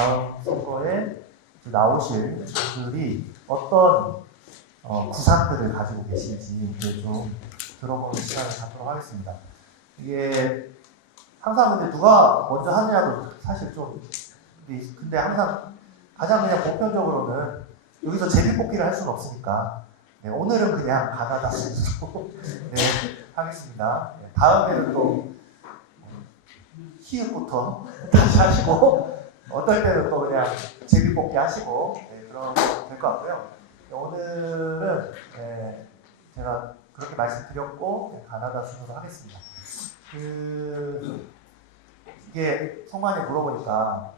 다음 선거에 나오실 분들이 어떤 구상들을 가지고 계신지 이렇게 좀 들어보는 시간을 갖도록 하겠습니다. 이게 항상 근데 누가 먼저 하느냐도 사실 좀 근데 항상 가장 그냥 보편적으로는 여기서 제비뽑기를 할 수는 없으니까 네, 오늘은 그냥 가나다 순으로 네, 하겠습니다. 네, 다음에는 또 히읗부터 다시 하시고 어떨 때는 또 그냥 제비뽑기 하시고 네, 그러면 될 것 같고요. 네, 오늘은 네, 제가 그렇게 말씀드렸고 네, 가나다 순으로 하겠습니다. 이게 성만이 물어보니까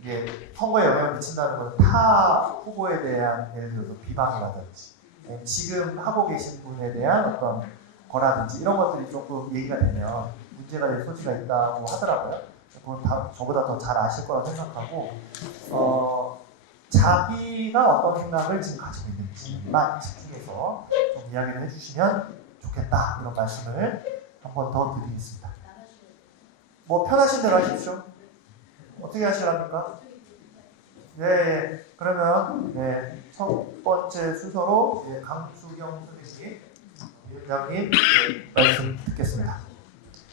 이게 선거에 영향을 미친다는 건 타 후보에 대한 예를 들어서 비방이라든지 지금 하고 계신 분에 대한 어떤 거라든지 이런 것들이 조금 얘기가 되면 문제가 될 소지가 있다고 하더라고요. 그건 저보다 더 잘 아실 거라고 생각하고 자기가 어떤 생각을 지금 가지고 있는지만 집중해서 좀 이야기를 해주시면 좋겠다 이런 말씀을 한 번 더 드리겠습니다. 뭐 편하신 대로 하십시오. 어떻게 하시랍니까? 네, 그러면 네, 첫 번째 순서로 네, 강수경 선생님, 위원장님 네, 말씀 듣겠습니다.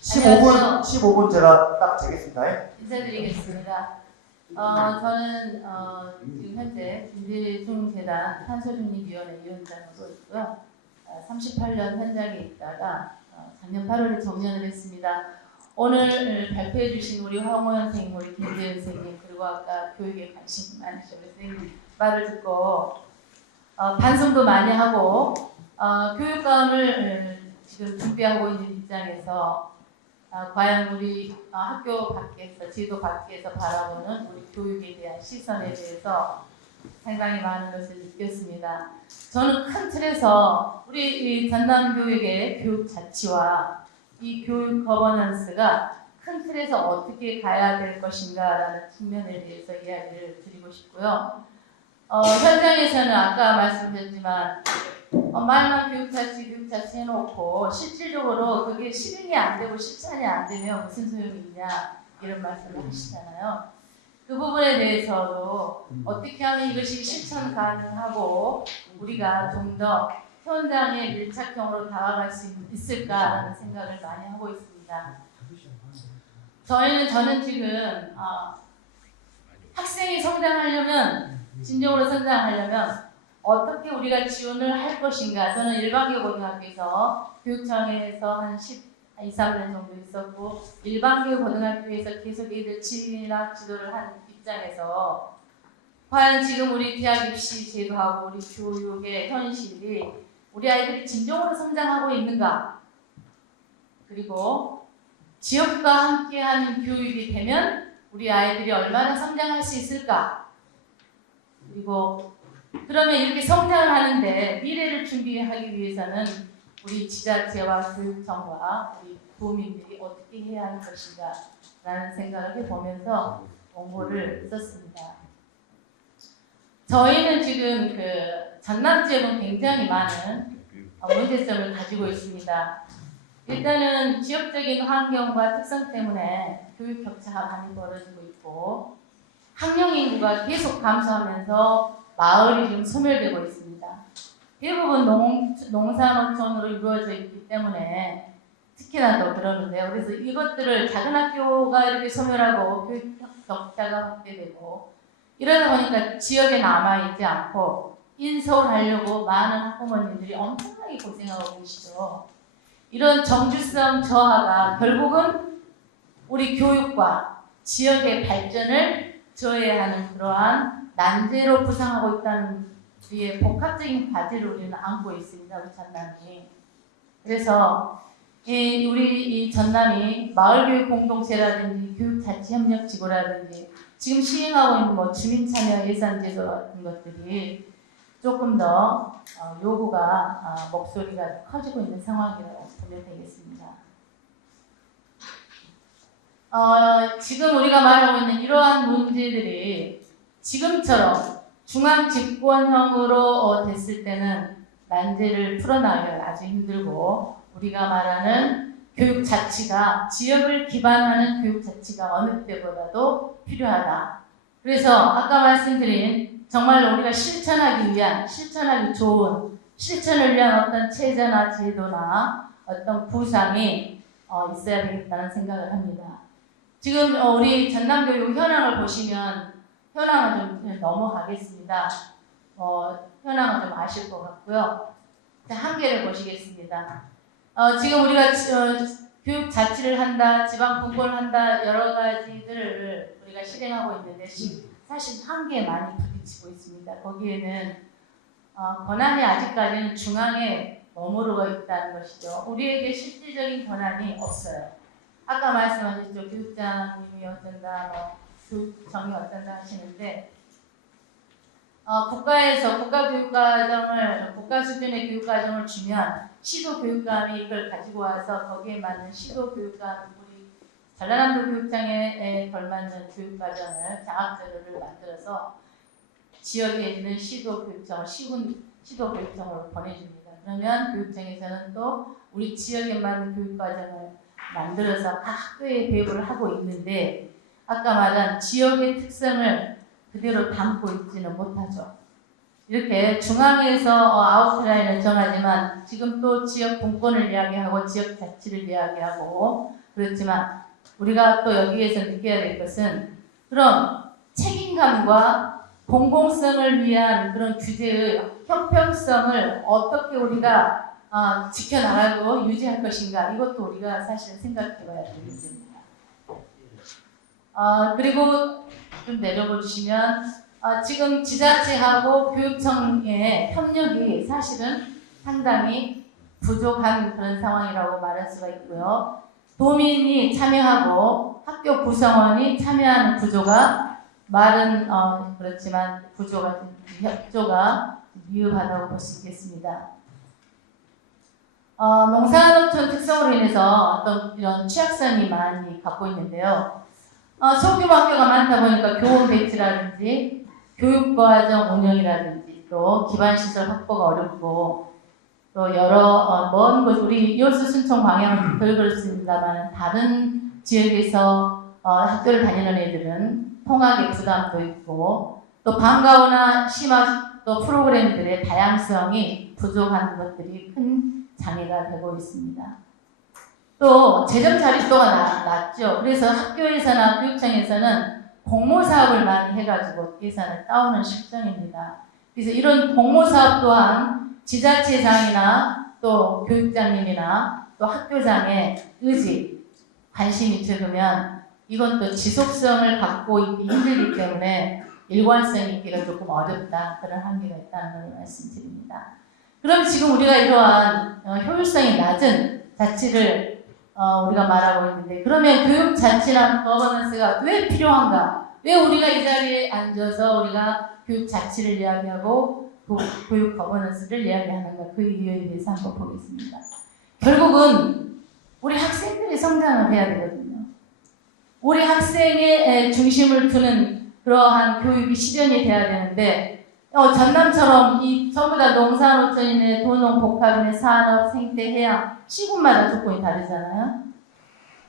15분 제가 딱 재겠습니다. 인사드리겠습니다. 저는 지금 현재 김대중재단 탄소중립위원회 위원장으로 있고요. 38년 현장에 있다가 작년 8월에 정년을 했습니다. 오늘 발표해 주신 우리 황호연 선생님, 우리 김재현 선생님, 그리고 아까 교육에 관심 많으신 선생님 말을 듣고 반성도 많이 하고 교육감을 지금 준비하고 있는 입장에서 과연 우리 학교 밖에서, 지도 밖에서 바라보는 우리 교육에 대한 시선에 대해서 상당히 많은 것을 느꼈습니다. 저는 큰 틀에서 우리 이 전남교육의 교육 자치와 이 교육 거버넌스가 큰 틀에서 어떻게 가야 될 것인가라는 측면에 대해서 이야기를 드리고 싶고요. 현장에서는 아까 말씀드렸지만 말만 교육 자치 해놓고 실질적으로 그게 실행이 안 되고 실천이 안 되면 무슨 소용이 있냐 이런 말씀을 하시잖아요. 그 부분에 대해서도 어떻게 하면 이것이 실천 가능하고 우리가 좀 더 현장의 밀착형으로 다가갈 수 있을까라는 생각을 많이 하고 있습니다. 저는 지금 학생이 성장하려면, 진정으로 성장하려면 어떻게 우리가 지원을 할 것인가. 저는 일반교 고등학교에서 교육청에서 한 2, 3년 정도 있었고 일반교 고등학교에서 계속 애들 진학 지도를 한 입장에서 과연 지금 우리 대학 입시 제도하고 우리 교육의 현실이 우리 아이들이 진정으로 성장하고 있는가? 그리고 지역과 함께하는 교육이 되면 우리 아이들이 얼마나 성장할 수 있을까? 그리고 그러면 이렇게 성장을 하는데 미래를 준비하기 위해서는 우리 지자체와 교육청과 우리 도민들이 어떻게 해야 하는 것인가 라는 생각을 해보면서 공부를 썼습니다. 저희는 지금 전남 지역은 굉장히 많은 문제점을 가지고 있습니다. 일단은 지역적인 환경과 특성 때문에 교육 격차가 많이 벌어지고 있고 학령 인구가 계속 감소하면서 마을이 지금 소멸되고 있습니다. 대부분 농산어촌으로 이루어져 있기 때문에 특히나 더 그러는데요. 그래서 이것들을 작은 학교가 이렇게 소멸하고 교육 격차가 확대되고 이러다 보니까 지역에 남아있지 않고 인서울하려고 많은 학부모님들이 엄청나게 고생하고 계시죠. 이런 정주성 저하가 결국은 우리 교육과 지역의 발전을 저해하는 그러한 난제로 부상하고 있다는 뒤에 복합적인 과제를 우리는 안고 있습니다. 우리 전남이. 그래서 우리 이 전남이 마을교육 공동체라든지 교육자치협력지구라든지 지금 시행하고 있는 주민참여 예산제도 같은 것들이 조금 더 요구가 목소리가 커지고 있는 상황이라고 보면 되겠습니다. 지금 우리가 말하고 있는 이러한 문제들이 지금처럼 중앙 집권형으로 됐을 때는 난제를 풀어나가기가 아주 힘들고 우리가 말하는 교육 자치가 지역을 기반하는 교육 자치가 어느 때보다도 필요하다. 그래서 아까 말씀드린 정말로 우리가 실천하기 위한, 실천하기 좋은, 실천을 위한 어떤 체제나 제도나 어떤 구상이 있어야 되겠다는 생각을 합니다. 지금 우리 전남교육 현황을 보시면 현황은 좀 넘어가겠습니다. 현황은 좀 아실 것 같고요. 자, 한계를 보시겠습니다. 지금 우리가 교육 자치를 한다, 지방 분권을 한다, 여러 가지들을 우리가 실행하고 있는데 사실 한계에 많이 부딪히고 있습니다. 거기에는 권한이 아직까지는 중앙에 머무르고 있다는 것이죠. 우리에게 실질적인 권한이 없어요. 아까 말씀하셨죠. 교육장님이 어쩐다, 교육청이 어쩐다 하시는데 국가에서 국가 수준의 교육과정을 주면 시도 교육감이 이걸 가지고 와서 거기에 맞는 시도 교육감, 우리 전라남도 교육장에 걸맞는 교육과정을 장학자료를 만들어서 지역에 있는 시도 교육청을 시도 교육청으로 보내줍니다. 그러면 교육청에서는 또 우리 지역에 맞는 교육과정을 만들어서 각 학교에 배부를 하고 있는데 아까 말한 지역의 특성을 그대로 담고 있지는 못하죠. 이렇게 중앙에서 아웃라인을 정하지만 지금 또 지역 분권을 이야기하고 지역 자치를 이야기하고 그렇지만 우리가 또 여기에서 느껴야 될 것은 그런 책임감과 공공성을 위한 그런 규제의 형평성을 어떻게 우리가 지켜나가고 유지할 것인가 이것도 우리가 사실 생각해봐야 될 문제입니다. 그리고 좀 내려보시면 지금 지자체하고 교육청의 협력이 사실은 상당히 부족한 그런 상황이라고 말할 수가 있고요. 도민이 참여하고 학교 구성원이 참여하는 구조가 말은 그렇지만 구조가 협조가 미흡하다고 볼 수 있겠습니다. 농산어촌 특성으로 인해서 어떤 이런 취약성이 많이 갖고 있는데요. 소규모 학교가 많다 보니까 교원 배치라든지 교육과정 운영이라든지 또 기반시설 확보가 어렵고 또 여러 먼 곳 우리 이월수 순천 광양은 덜 그렇습니다만 다른 지역에서 학교를 다니는 애들은 통학의 부담도 있고 또 방과후나 심화 또 프로그램들의 다양성이 부족한 것들이 큰 장애가 되고 있습니다. 또 재정 자립도가 낮죠. 그래서 학교에서나 교육청에서는 공모 사업을 많이 해가지고 예산을 따오는 실정입니다. 그래서 이런 공모 사업 또한 지자체장이나 또 교육장님이나 또 학교장의 의지, 관심이 적으면 이건 또 지속성을 갖고 있기 힘들기 때문에 일관성 있기가 조금 어렵다. 그런 한계가 있다는 걸 말씀드립니다. 그럼 지금 우리가 이러한 효율성이 낮은 자치를 우리가 말하고 있는데 그러면 교육 자치나 거버넌스가 왜 필요한가? 왜 우리가 이 자리에 앉아서 우리가 교육 자치를 이야기하고 교육 거버넌스를 이야기하는가? 그 이유에 대해서 한번 보겠습니다. 결국은 우리 학생들이 성장을 해야 되거든요. 우리 학생의 중심을 두는 그러한 교육이 실현이 돼야 되는데 전남처럼 이 전부 다 농산어촌이네, 도농, 복합이네, 산업, 생태, 해양 시군마다 조건이 다르잖아요.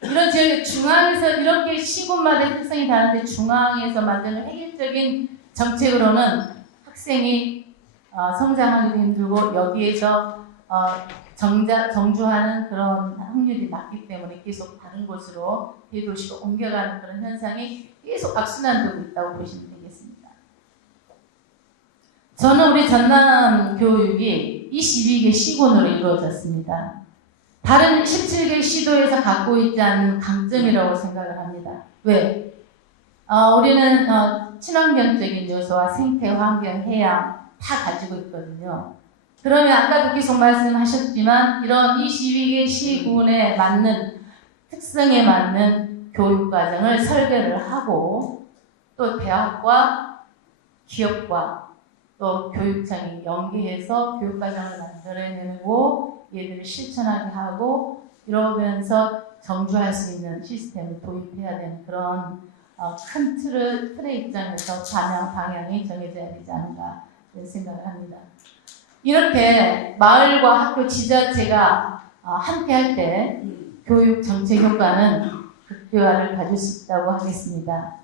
이런 지역의 중앙에서 이렇게 시군마다 특성이 다른데 중앙에서 만드는 획일적인 정책으로는 학생이 성장하기도 힘들고 여기에서 정주하는 그런 확률이 낮기 때문에 계속 다른 곳으로 대도시로 옮겨가는 그런 현상이 계속 악순환되고 있다고 보시면 되겠습니다. 저는 우리 전남 교육이 22개 시군으로 이루어졌습니다. 다른 17개 시도에서 갖고 있지 않은 강점이라고 생각을 합니다. 왜? 우리는 친환경적인 요소와 생태, 환경, 해양 다 가지고 있거든요. 그러면 아까도 계속 말씀하셨지만 이런 22개 시군에 맞는 특성에 맞는 교육과정을 설계를 하고 또 대학과 기업과 또 교육청이 연계해서 교육과정을 만들어내고 얘들을 실천하게 하고 이러면서 정주할 수 있는 시스템을 도입해야 되는 그런 큰 틀의 입장에서 방향이 정해져야 되지 않은가 생각을 합니다. 이렇게 마을과 학교 지자체가 함께 할 때 교육 정책 효과는 극대화를 가질 수 있다고 하겠습니다.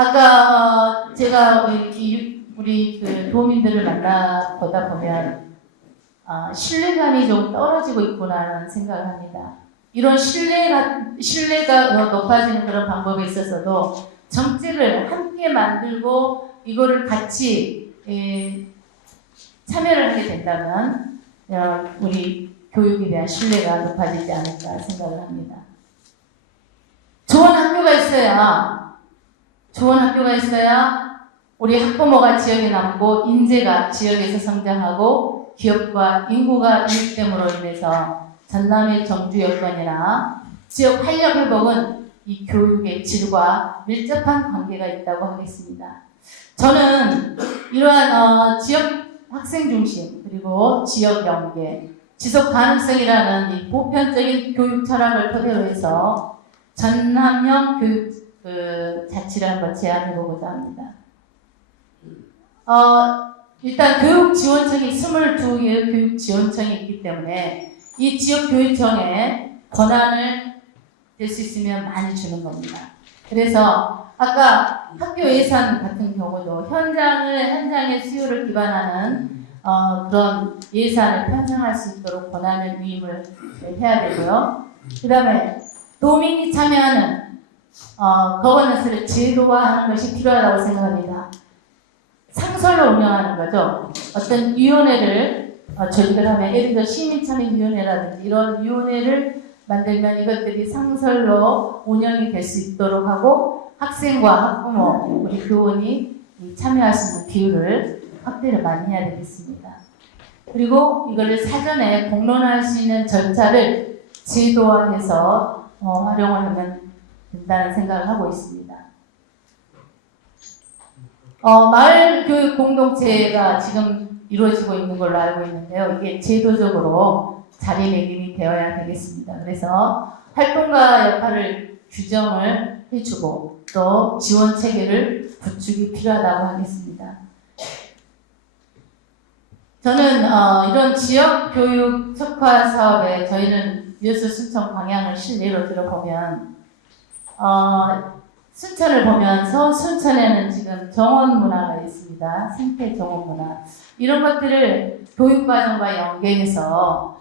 아까 제가 우리 그 도민들을 만나보다 보면 신뢰감이 좀 떨어지고 있구나라는 생각을 합니다. 이런 신뢰가 높아지는 그런 방법에 있어서도 정책을 함께 만들고 이거를 같이 참여를 하게 된다면 우리 교육에 대한 신뢰가 높아지지 않을까 생각을 합니다. 좋은 학교가 있어야 우리 학부모가 지역에 남고 인재가 지역에서 성장하고 기업과 인구가 유입됨으로 인해서 전남의 정주 여건이나 지역 활력 회복은 이 교육의 질과 밀접한 관계가 있다고 하겠습니다. 저는 이러한 지역 학생 중심 그리고 지역 연계, 지속 가능성이라는 이 보편적인 교육 철학을 토대로 해서 전남형 교육 자치를 한번 제안해 보고자 합니다. 일단 교육 지원청이 22개의 교육 지원청이 있기 때문에 이 지역 교육청에 권한을 낼 수 있으면 많이 주는 겁니다. 그래서 아까 학교 예산 같은 경우도 현장의 수요를 기반하는 그런 예산을 편성할 수 있도록 권한을 위임을 해야 되고요. 그 다음에 도민이 참여하는 거버넌스를 제도화하는 것이 필요하다고 생각합니다. 상설로 운영하는 거죠. 어떤 위원회를 저희들하면 예를 들어 시민참여위원회라든지 이런 위원회를 만들면 이것들이 상설로 운영이 될 수 있도록 하고 학생과 학부모, 우리 교원이 참여할 수 있는 비율을 확대를 많이 해야 되겠습니다. 그리고 이걸 사전에 공론화할 수 있는 절차를 제도화해서 활용을 하면 된다는 생각을 하고 있습니다. 마을 교육 공동체가 지금 이루어지고 있는 걸로 알고 있는데요. 이게 제도적으로 자리매김이 되어야 되겠습니다. 그래서 활동가 역할을 규정을 해주고 또 지원 체계를 구축이 필요하다고 하겠습니다. 저는 이런 지역 교육 척화 사업에 저희는 유에스 순천 방향을 실례로 들어보면 순천을 보면서 순천에는 지금 정원 문화가 있습니다. 생태 정원 문화. 이런 것들을 교육과정과 연계해서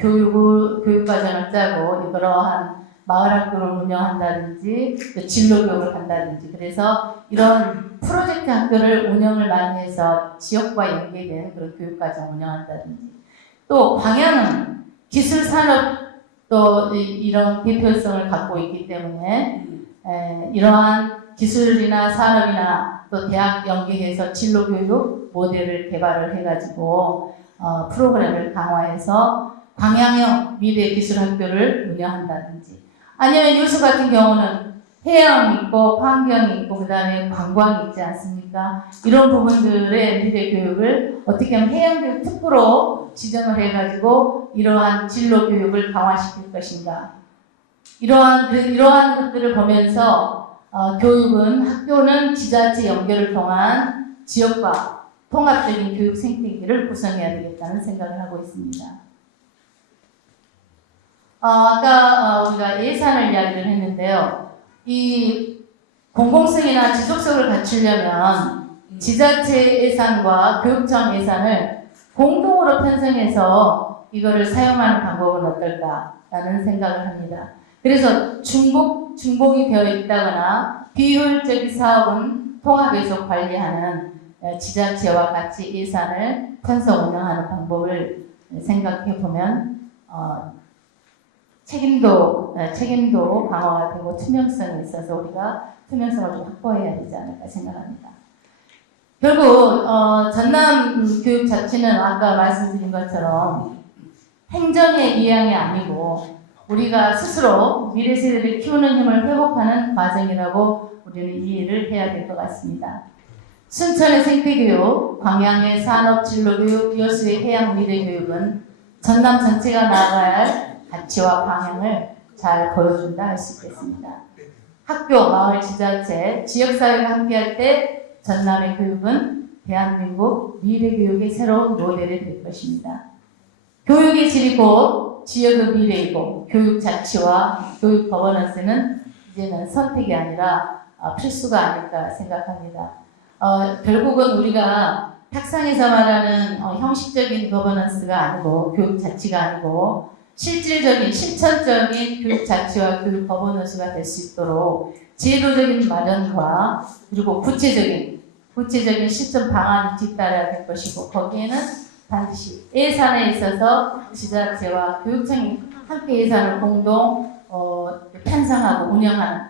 교육과정을 짜고 그러한 마을학교를 운영한다든지 진로교육을 한다든지 그래서 이런 프로젝트 학교를 운영을 많이 해서 지역과 연계된 그런 교육과정 운영한다든지 또 방향은 기술산업 또 이런 대표성을 갖고 있기 때문에 이러한 기술이나 산업이나 또 대학 연계해서 진로교육 모델을 개발을 해가지고 프로그램을 강화해서 방향형 미래기술학교를 운영한다든지 아니면 유수 같은 경우는 해양 있고 환경이 있고 그 다음에 관광이 있지 않습니까? 이런 부분들의 미래교육을 어떻게 하면 해양교육 특구로 지정을 해가지고 이러한 진로교육을 강화시킬 것인가 이러한 것들을 보면서 학교는 지자체 연결을 통한 지역과 통합적인 교육 생태계를 구성해야 되겠다는 생각을 하고 있습니다. 아까 우리가 예산을 이야기를 했는데요. 이 공공성이나 지속성을 갖추려면 지자체 예산과 교육청 예산을 공동으로 편성해서 이거를 사용하는 방법은 어떨까라는 생각을 합니다. 그래서 중복이 되어 있다거나 비효율적인 사업은 통합해서 관리하는 지자체와 같이 예산을 편성 운영하는 방법을 생각해 보면 책임도 강화가 되고 투명성이 있어서 우리가 투명성을 좀 확보해야 되지 않을까 생각합니다. 결국 전남 교육 자치는 아까 말씀드린 것처럼 행정의 이양이 아니고 우리가 스스로 미래 세대를 키우는 힘을 회복하는 과정이라고 우리는 이해를 해야 될 것 같습니다. 순천의 생태교육, 광양의 산업진로교육, 여수의 해양 미래교육은 전남 전체가 나아가야 할 가치와 방향을 잘 보여준다 할 수 있겠습니다. 학교, 마을, 지자체, 지역사회가 함께할 때 전남의 교육은 대한민국 미래교육의 새로운 모델이 될 것입니다. 교육의 질이 곧 지역의 미래이고 교육 자치와 교육 거버넌스는 이제는 선택이 아니라 필수가 아닐까 생각합니다. 결국은 우리가 탁상에서 말하는 형식적인 거버넌스가 아니고 교육 자치가 아니고 실질적인 실천적인 교육 자치와 교육 거버넌스가 될 수 있도록 제도적인 마련과 그리고 구체적인 실천 방안이 뒤따라야 될 것이고 거기에는 반드시 예산에 있어서 지자체와 교육청이 함께 예산을 공동 편성하고 운영하는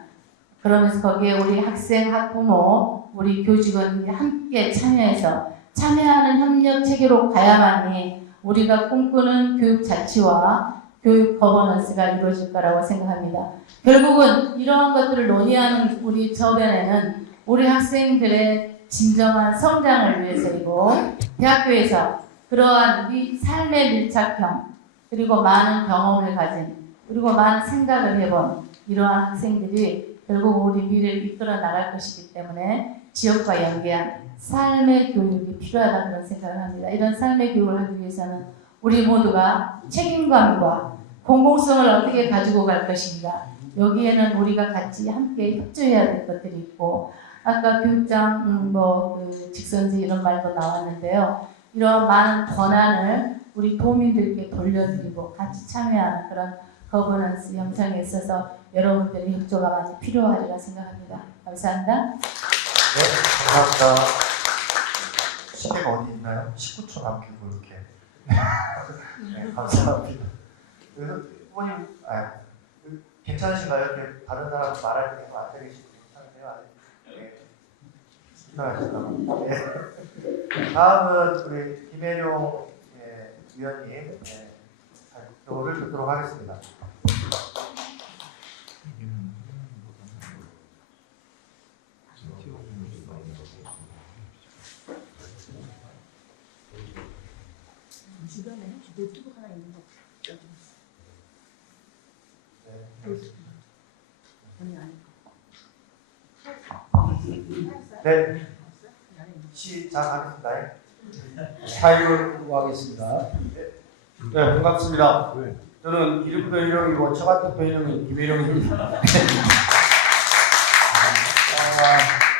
그러면서 거기에 우리 학생, 학부모, 우리 교직원들이 함께 참여하는 협력 체계로 가야만이 우리가 꿈꾸는 교육 자치와 교육 거버넌스가 이루어질 거라고 생각합니다. 결국은 이러한 것들을 논의하는 우리 저변에는 우리 학생들의 진정한 성장을 위해서이고 대학교에서 그러한 우리 삶의 밀착형 그리고 많은 경험을 가진 그리고 많은 생각을 해본 이러한 학생들이 결국 우리 미래를 이끌어 나갈 것이기 때문에 지역과 연계한 삶의 교육이 필요하다 그런 생각을 합니다. 이런 삶의 교육을 하기 위해서는 우리 모두가 책임감과 공공성을 어떻게 가지고 갈 것인가 여기에는 우리가 같이 함께 협조해야 될 것들이 있고 아까 교육장 직선제 이런 말도 나왔는데요. 이런 많은 권한을 우리 도민들께 돌려드리고 같이 참여하는 그런 거버넌스 형성에 있어서 여러분들의 협조가 많이 필요하리라 생각합니다. 감사합니다. 네, 감사합니다. 시계가 어디 있나요? 19초 남기고 이렇게. 네, 감사합니다. 후보님, 괜찮으신가요? 이렇게 다른 사람 말할 때 앉아 계시고 괜찮으세요? 아니, 네. 다음은 우리 김혜룡 위원님 발표를 듣도록 하겠습니다. 주변에 노트북 하나 있는 거 네, 시작하겠습니다. 타임을 두고 하겠습니다. 네, 반갑습니다. 저는 이름도 이름이고 처가택도 이름이 김혜룡입니다.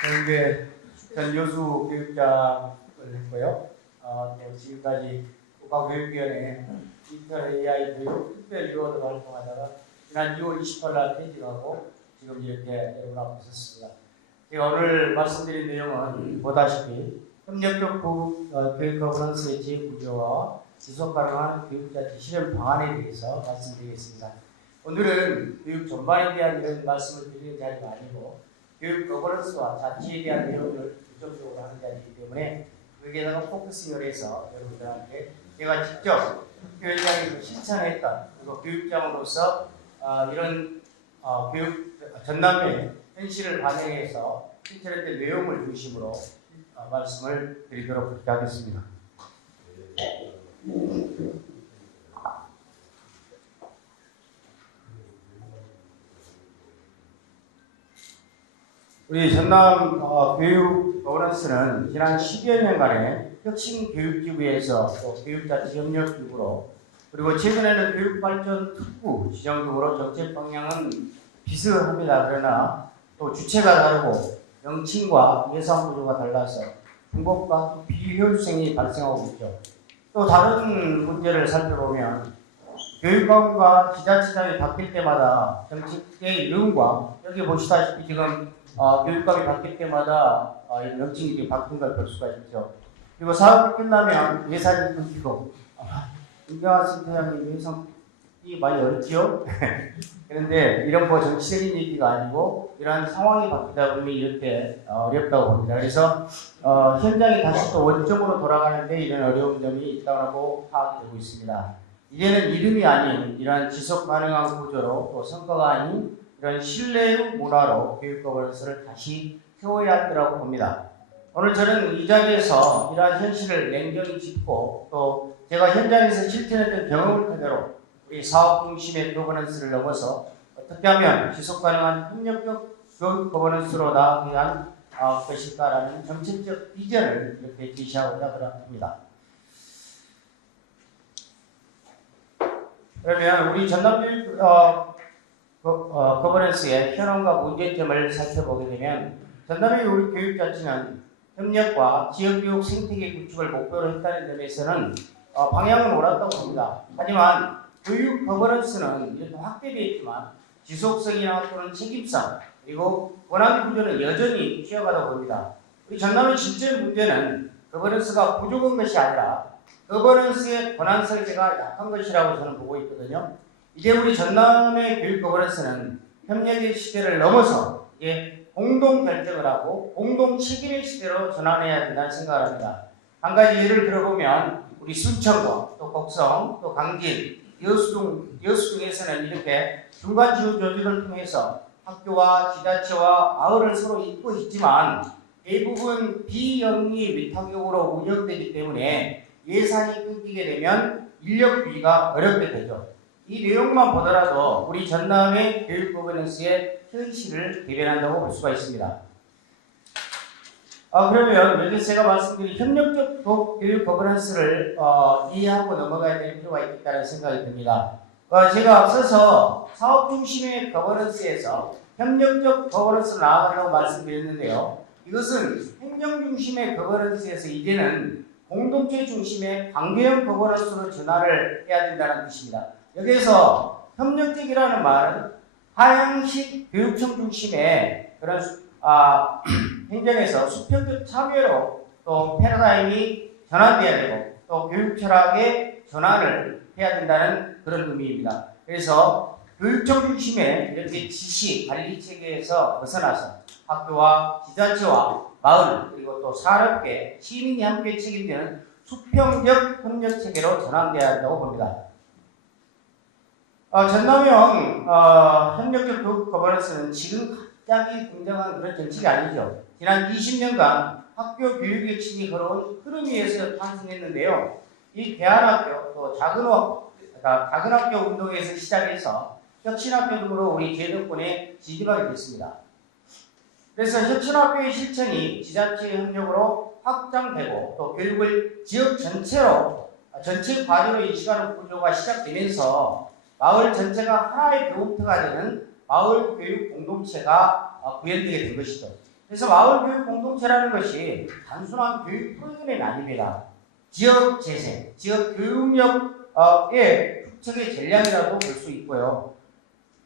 저에게 전 여수 교육장을 했고요. 지금까지 국가교육위원회 디지털 AI 교육 특별위원으로 활동하다가 지난 2월 28일 날 퇴직하고 지금 이렇게 여러분 앞에 섰습니다. 제가 오늘 말씀드린 내용은 보다시피 협력적 교육 거버넌스의 제구조와 지속 가능한 교육자치 실현 방안에 대해서 말씀드리겠습니다. 오늘은 교육 전반에 대한 이런 말씀을 드리는 자리가 아니고 교육 거버넌스와 자치에 대한 내용을 중점적으로 하는 자리이기 때문에 거기에다가 포커싱을 해서 여러분들한테 제가 직접 교육장에서 실천했던 그리고 교육장으로서 이런 교육 전남의 현실을 반영해서 실천했던 내용을 중심으로 말씀을 드리도록 그렇게 하겠습니다. 우리 전남 교육 거버넌스는 지난 10여 년간의 혁신 교육기구에서 또 교육자치협력기구로 그리고 최근에는 교육발전특구 지정적으로 정책 방향은 비슷합니다. 그러나 또 주체가 다르고 명칭과 예산 구조가 달라서 중복과 비효율성이 발생하고 있죠. 또 다른 문제를 살펴보면 교육감과 지자체장이 바뀔 때마다 정책의 이름과 여기 보시다시피 지금 교육감이 바뀔 때마다 명칭이 바뀐 걸 볼 수가 있죠. 그리고 사업이 끝나면 예산이 끊기고 임경환 센터장님 예산이 많이 어렵죠. 그런데 이런 정치적인 얘기가 아니고 이러한 상황이 바뀌다 보니 이렇게 어렵다고 봅니다. 그래서 현장이 다시 또 원점으로 돌아가는데 이런 어려운 점이 있다고 파악이 되고 있습니다. 이제는 이름이 아닌 이러한 지속 가능한 구조로 또 성과가 아닌 이런 신뢰의 문화로 교육 거버넌스를 다시 세워야 할 거라고 봅니다. 오늘 저는 이 자리에서 이러한 현실을 냉정히 짚고 또 제가 현장에서 실천했던 경험을 토대로 우리 사업 중심의 거버넌스를 넘어서 어떻게 하면 지속 가능한 협력적 교육 거버넌스로 나아가기 위한 것일까라는 정책적 비전을 이렇게 제시하고자 합니다. 그러면 우리 전남교육 거버넌스의 현황과 문제점을 살펴보게 되면 전남의 우리 교육자치는 협력과 지역교육 생태계 구축을 목표로 했다는 점에서는 방향은 옳았다고 봅니다. 하지만 교육 거버넌스는 이렇게 확대되어 있지만 지속성이나 또는 책임성 그리고 권한 구조는 여전히 취약하다고 봅니다. 우리 전남의 실제 문제는 거버넌스가 부족한 것이 아니라 거버넌스의 권한 설계가 약한 것이라고 저는 보고 있거든요. 이제 우리 전남의 교육 거버넌스는 협력의 시대를 넘어서 공동 결정을 하고 공동 책임의 시대로 전환해야 된다는 생각을 합니다. 한 가지 예를 들어보면 우리 순천과 또 곡성, 또 강진, 여수등에서는 이렇게 중간 지원 조직을 통해서 학교와 지자체와 마을을 서로 잇고 있지만 대부분 비영리 위탁용으로 운영되기 때문에 예산이 끊기게 되면 인력 유지가 어렵게 되죠. 이 내용만 보더라도 우리 전남의 교육 거버넌스의 현실을 대변한다고 볼 수가 있습니다. 그러면 여기서 제가 말씀드린 협력적 교육 거버넌스를 이해하고 넘어가야 될 필요가 있다는 생각이 듭니다. 제가 앞서서 사업 중심의 거버넌스에서 협력적 거버넌스로 나아가려고 말씀드렸는데요. 이것은 행정 중심의 거버넌스에서 이제는 공동체 중심의 관계형 거버넌스로 전환을 해야 된다는 뜻입니다. 여기에서 협력적이라는 말은 하향식 교육청 중심의 그런 행정에서 수평적 참여로 또 패러다임이 전환돼야 되고 또 교육 철학의 전환을 해야 된다는 그런 의미입니다. 그래서 교육청 중심의 이렇게 지시 관리 체계에서 벗어나서 학교와 지자체와 마을 그리고 또 산업계 시민이 함께 책임지는 수평적 협력 체계로 전환돼야 한다고 봅니다. 전남형 협력적 교육 거버넌스는 지금 갑자기 등장한 그런 정책이 아니죠. 지난 20년간 학교 교육 혁신이 걸어온 흐름 위에서 탄생했는데요. 이 대안학교 또 작은 학교 운동에서 시작해서 혁신학교 등으로 우리 제도권에 진입하게 됐습니다. 그래서 혁신학교의 실천이 지자체의 협력으로 확장되고 또 교육을 지역 전체로 전체 과제로 인식하는 구조가 시작되면서 마을 전체가 하나의 교육터가 되는 마을 교육 공동체가 구현되게 된 것이죠. 그래서 마을 교육 공동체라는 것이 단순한 교육 프로그램이 아닙니다. 지역 재생, 지역 교육력의 축적의 전략이라도 볼 수 있고요.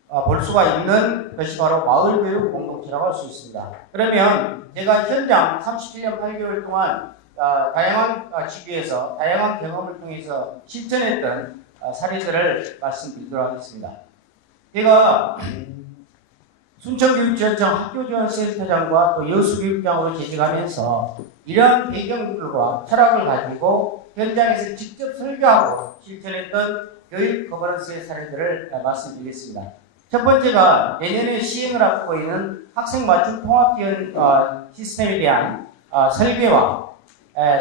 볼 수가 있는 것이 바로 마을 교육 공동체라고 할 수 있습니다. 그러면 제가 현장 37년 8개월 동안 다양한 지구에서 다양한 경험을 통해서 실천했던 사례들을 말씀드리도록 하겠습니다. 제가 순천교육지원청 학교지원센터장과 또 여수교육장으로 재직하면서 이러한 배경들과 철학을 가지고 현장에서 직접 설계하고 실천했던 교육 거버넌스의 사례들을 말씀드리겠습니다. 첫 번째가 내년에 시행을 앞두고 있는 학생 맞춤 통합 지원 시스템에 대한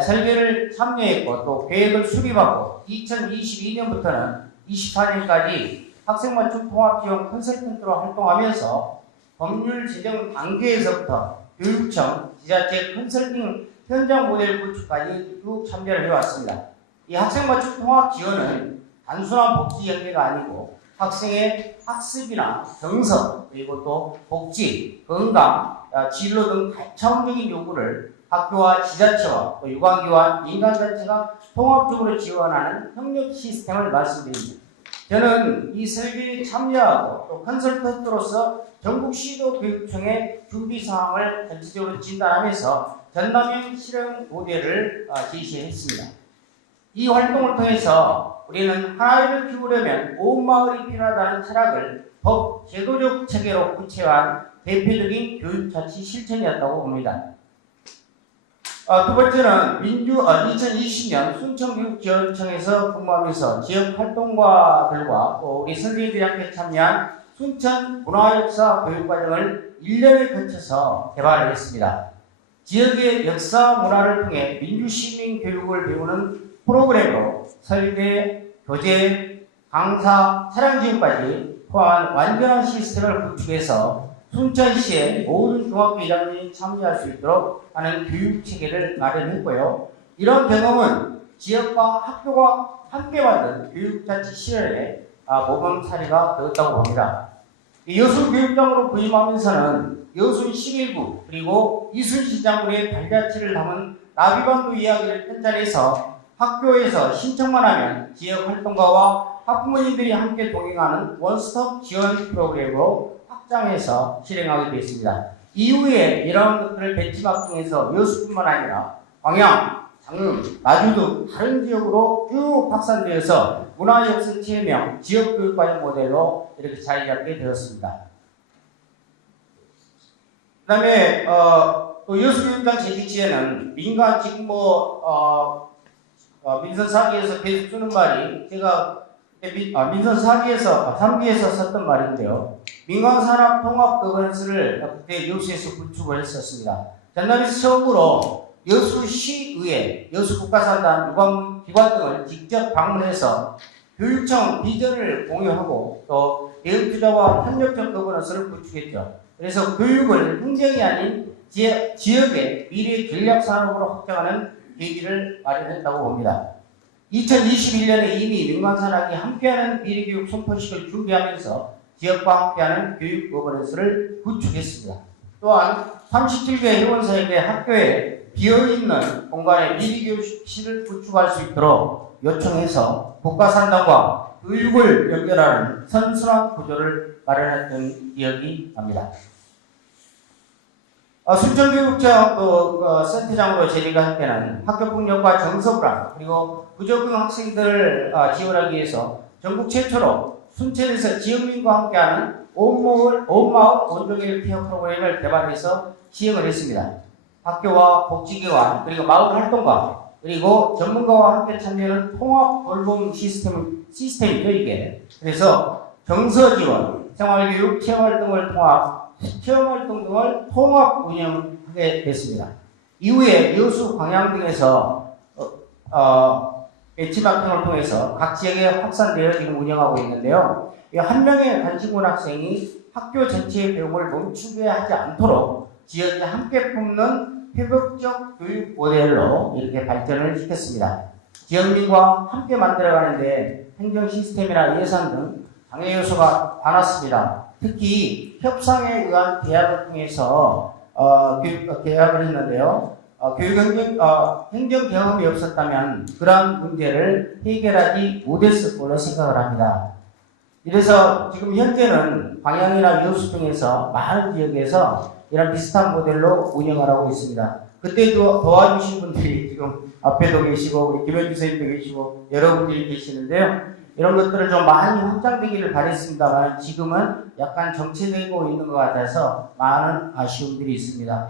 설계를 참여했고 또 계획을 수립하고 2022년부터는 24년까지 학생 맞춤 통합 지원 컨설턴트로 활동하면서 법률 제정 단계에서부터 교육청, 지자체 컨설팅 현장 모델 구축까지 쭉 참여를 해왔습니다. 이 학생 맞춤 통합 지원은 단순한 복지 연계가 아니고 학생의 학습이나 정서 그리고 또 복지, 건강, 진로 등 다차원적인 요구를 학교와 지자체와 또 유관기관, 민간단체가 통합적으로 지원하는 협력 시스템을 말씀드립니다. 저는 이 설계에 참여하고 또 컨설턴트로서 전국 시도교육청의 준비 상황을 전체적으로 진단하면서 전남형 실행 모델을 제시했습니다. 이 활동을 통해서 우리는 하나를 키우려면 온 마을이 필요하다는 철학을 법, 제도적 체계로 구체화한 대표적인 교육자치 실천이었다고 봅니다. 두 번째는 2020년 순천교육지원청에서 근무하면서 지역 활동가들과 또 우리 선생님들이 함께 참여한 순천 문화역사 교육과정을 1년에 거쳐서 개발을 했습니다. 지역의 역사 문화를 통해 민주시민 교육을 배우는 프로그램으로 설계, 교재, 강사, 차량 지원까지 포함한 완전한 시스템을 구축해서 순천시의 모든 중학교 1학년이 참여할 수 있도록 하는 교육체계를 마련했고요. 이런 경험은 지역과 학교가 함께 만든 교육자치 실현의 모범 사례가 되었다고 봅니다. 여수 교육장으로 부임하면서는 여수 11구 그리고 이순신 장군의 발자취를 담은 나비반도 이야기를 편찬해서 학교에서 신청만 하면 지역 활동가와 학부모님들이 함께 동행하는 원스톱 지원 프로그램으로 확장해서 실행하게 되었습니다. 이후에 이러한 것들을 벤치마킹해서 여수뿐만 아니라 광양, 장흥, 나주 등 다른 지역으로 쭉 확산되어서 문화역선 체명, 지역교육과정 모델로 이렇게 자리 잡게 되었습니다. 그 다음에 여수교육장 재직지에는 민간 지금 민선 4기에서 계속 쓰는 말이 제가 민선 4기에서 3기에서 썼던 말인데요. 민간산업통합 거버넌스를 그때 여수에서 구축을 했었습니다. 전남에서 처음으로 여수시의회, 여수국가산단, 유관기관 등을 직접 방문해서 교육청 비전을 공유하고 또 대응투자와 협력적 거버넌스를 구축했죠. 그래서 교육을 행정이 아닌 지역의 미래 전략 산업으로 확장하는 계기를 마련했다고 봅니다. 2021년에 이미 민간산학이 함께하는 미래교육 선포식을 준비하면서 지역과 함께하는 교육 거버넌스를 구축했습니다. 또한 37개 회원사에게 학교에 비어있는 공간에 미래교육실을 구축할 수 있도록 요청해서 국가산단과 교육을 연결하는 선순환 구조를 마련했던 기억이 납니다. 순천교육청 센터장으로 재직을 할 때는 학교폭력과 정서불안 그리고 부적응 학생들을 지원하기 위해서 전국 최초로 순천에서 지역민과 함께하는 온마을 온종일 피어 프로그램을 개발해서 시행을 했습니다. 학교와 복지기관 그리고 마을 활동가 그리고 전문가와 함께 참여하는 통합 돌봄 시스템이죠 이게. 그래서 정서 지원, 생활교육, 체험활동 등을 통합 운영하게 됐습니다. 이후에 여수, 광양 등에서 벤치마킹을 통해서 각 지역에 확산되어 지금 운영하고 있는데요. 한 명의 단식문 학생이 학교 전체의 배움을 멈추게 하지 않도록 지역에 함께 품는 회복적 교육 모델로 이렇게 발전을 시켰습니다. 지역민과 함께 만들어가는데 행정 시스템이나 예산 등 방해 요소가 많았습니다. 특히 협상에 의한 계약을 통해서 계약을 했는데요. 행정 경험이 없었다면 그러한 문제를 해결하지 못했을 걸로 생각을 합니다. 이래서 지금 현재는 광양이나 여수 등에서 많은 지역에서 이런 비슷한 모델로 운영을 하고 있습니다. 그때도 도와주신 분들이 지금 앞에도 계시고 우리 김현주 선생님도 계시고 여러분들이 계시는데요. 이런 것들을 좀 많이 확장되기를 바랬습니다만 지금은 약간 정체되고 있는 것 같아서 많은 아쉬움들이 있습니다.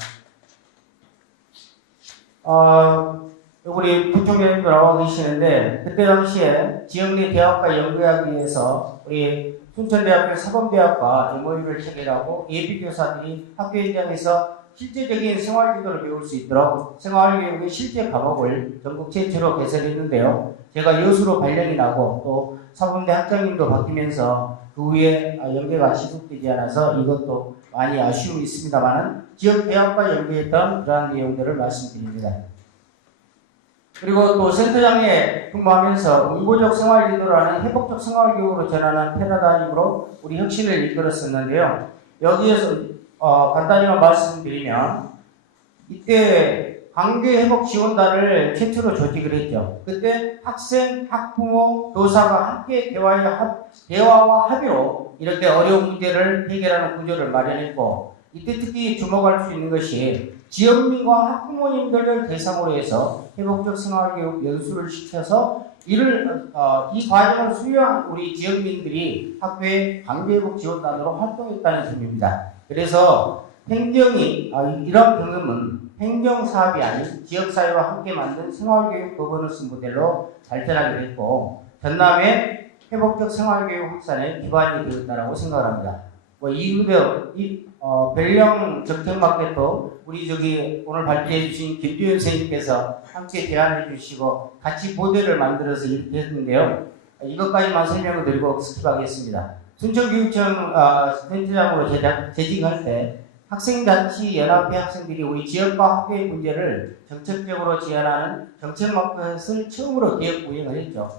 우리 부총장님도 나와 계시는데 그때 당시에 지역 내 대학과 연구하기 위해서 우리 순천대학교 사범대학과 MOU를 체결하고 예비교사들이 학교 현장에서 실제적인 생활기도를 배울 수 있도록 생활교육의 실제 과목을 전국 최초로 개설했는데요. 제가 여수로 발령이 나고 또 사범대 학장님도 바뀌면서 그 후에 연계가 지속되지 않아서 이것도 많이 아쉬움이 있습니다만 지역 대학과 연계했던 그러한 내용들을 말씀드립니다. 그리고 또 센터장에 근무하면서 응고적 생활기도라는 회복적 생활교육으로 전환한 패러다임으로 우리 혁신을 이끌었었는데요. 여기에서 간단히만 말씀드리면 이때 관계회복지원단을 최초로 조직을 했죠. 그때 학생, 학부모, 교사가 함께 대화와 합의로 이렇게 어려운 문제를 해결하는 구조를 마련했고 이때 특히 주목할 수 있는 것이 지역민과 학부모님들을 대상으로 해서 회복적 생활교육 연수를 시켜서 이 과정을 수료한 우리 지역민들이 학교의 관계회복지원단으로 활동했다는 점입니다. 그래서 행정이 이런 경험은 행정사업이 아닌 지역사회와 함께 만든 생활교육 거버넌스 모델로 발전하게 됐고 전남의 회복적 생활교육 확산에 기반이 되었다고 생각을 합니다. 이후에 별령 정책마켓도 우리 오늘 발표해 주신 김주현 선생님께서 함께 제안해 주시고 같이 모델을 만들어서 이렇게 했는데요. 이것까지만 설명을 드리고 스킵하겠습니다. 순천교육청 센터장으로 재직할 때 학생자치연합회 학생들이 우리 지역과 학교의 문제를 정책적으로 제안하는 정책마켓을 처음으로 기획 운영을 했죠.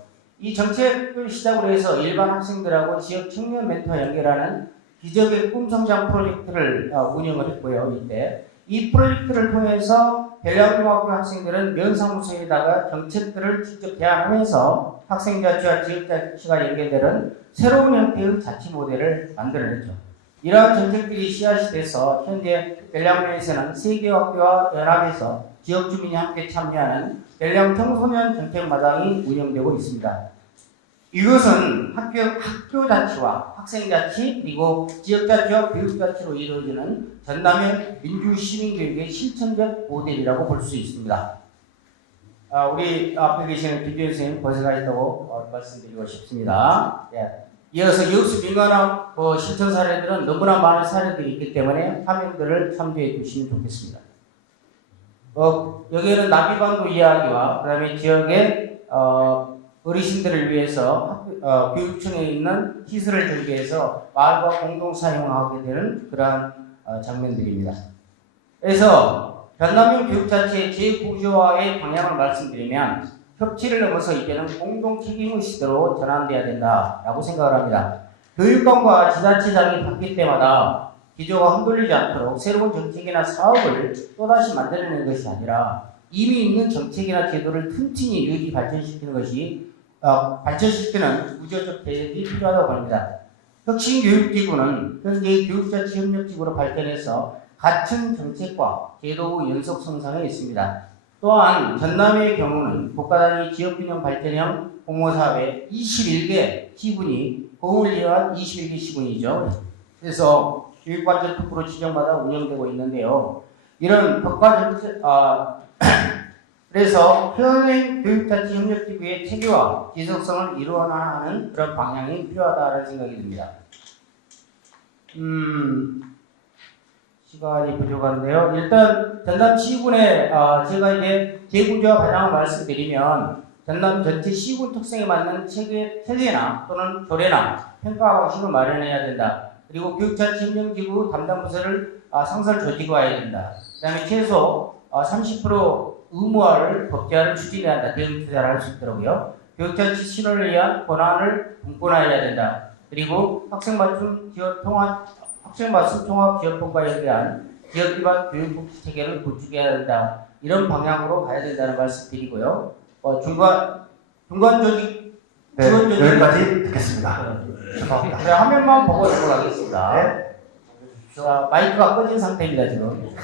이 정책을 시작으로 해서 일반 학생들하고 지역 청년 멘토와 연결하는 기적의 꿈성장 프로젝트를 운영을 했고요. 이때 이 프로젝트를 통해서 벨리암중학교 학생들은 면사무소에다가 정책들을 직접 제안하면서 학생자치와 지역자치가 연계되는 새로운 형태의 자치 모델을 만들어냈죠. 이러한 정책들이 씨앗이 돼서 현재 벨리암에서는 세 개 학교와 연합해서 지역 주민이 함께 참여하는 벨리암 청소년 정책마당이 운영되고 있습니다. 이것은 학교 자치와 학생 자치 그리고 지역 자치와 교육 자치로 이루어지는 전남형 민주 시민 교육의 실천적 모델이라고 볼 수 있습니다. 우리 앞에 계시는 김재현 선생님 고생가 있다고 말씀드리고 싶습니다. 예. 이어서 여수 민간학 실천 사례들은 너무나 많은 사례들이 있기 때문에 화면들을 참조해 주시면 좋겠습니다. 여기에는 나비반도 이야기와 그다음에 지역의 어르신들을 위해서 교육청에 있는 시설을 준비해서 마을과 공동 사용하게 되는 그러한 장면들입니다. 그래서 전남형 교육자치의 재구조화의 방향을 말씀드리면 협치를 넘어서 이제는 공동 책임의 시대로 전환돼야 된다라고 생각을 합니다. 교육감과 지자체장이 바뀔 때마다 기조가 흔들리지 않도록 새로운 정책이나 사업을 또다시 만들어내는 것이 아니라 이미 있는 정책이나 제도를 튼튼히 유지 발전시키는 것이 발전시키는 구조적 대책이 필요하다고 합니다. 혁신교육기구는 현재 교육자치협력기구로 발전해서 같은 정책과 제도의 연속 성장에 있습니다. 또한 전남의 경우는 국가단위 지역균형 발전형 공모사업에 21개 시군이 호응을 이어한 21개 시군이죠. 그래서 교육발전 특구로 지정받아 운영되고 있는데요. 이런 법과 정책, 그래서 현행 교육자치 협력기구의 체계와 지속성을 이루어나가는 그런 방향이 필요하다는 생각이 듭니다. 시간이 부족한데요. 일단 전남 시군의 제가 이제 재구조화 방향을 말씀드리면 전남 전체 시군 특성에 맞는 체계나 또는 조례나 평가 방식을 마련해야 된다. 그리고 교육자치 협력기구 담당 부서를 상설 조직화해야 된다. 그다음에 최소 30% 의무화를 법제화를 추진해야 한다. 대응 투자를 할 수 있도록요. 교육자치 실현을 위한 권한을 분권화해야 된다. 그리고 학생 맞춤 통합 지역본과 연계한 지역 기반 교육복지 체계를 구축해야 된다. 이런 방향으로 가야 된다는 말씀 드리고요. 중간 조직 지원 조직 여기까지 듣겠습니다. 죄송합니다. 네, 화면만 보고 넘어가겠습니다. 네. 자, 마이크가 꺼진 상태입니다 지금.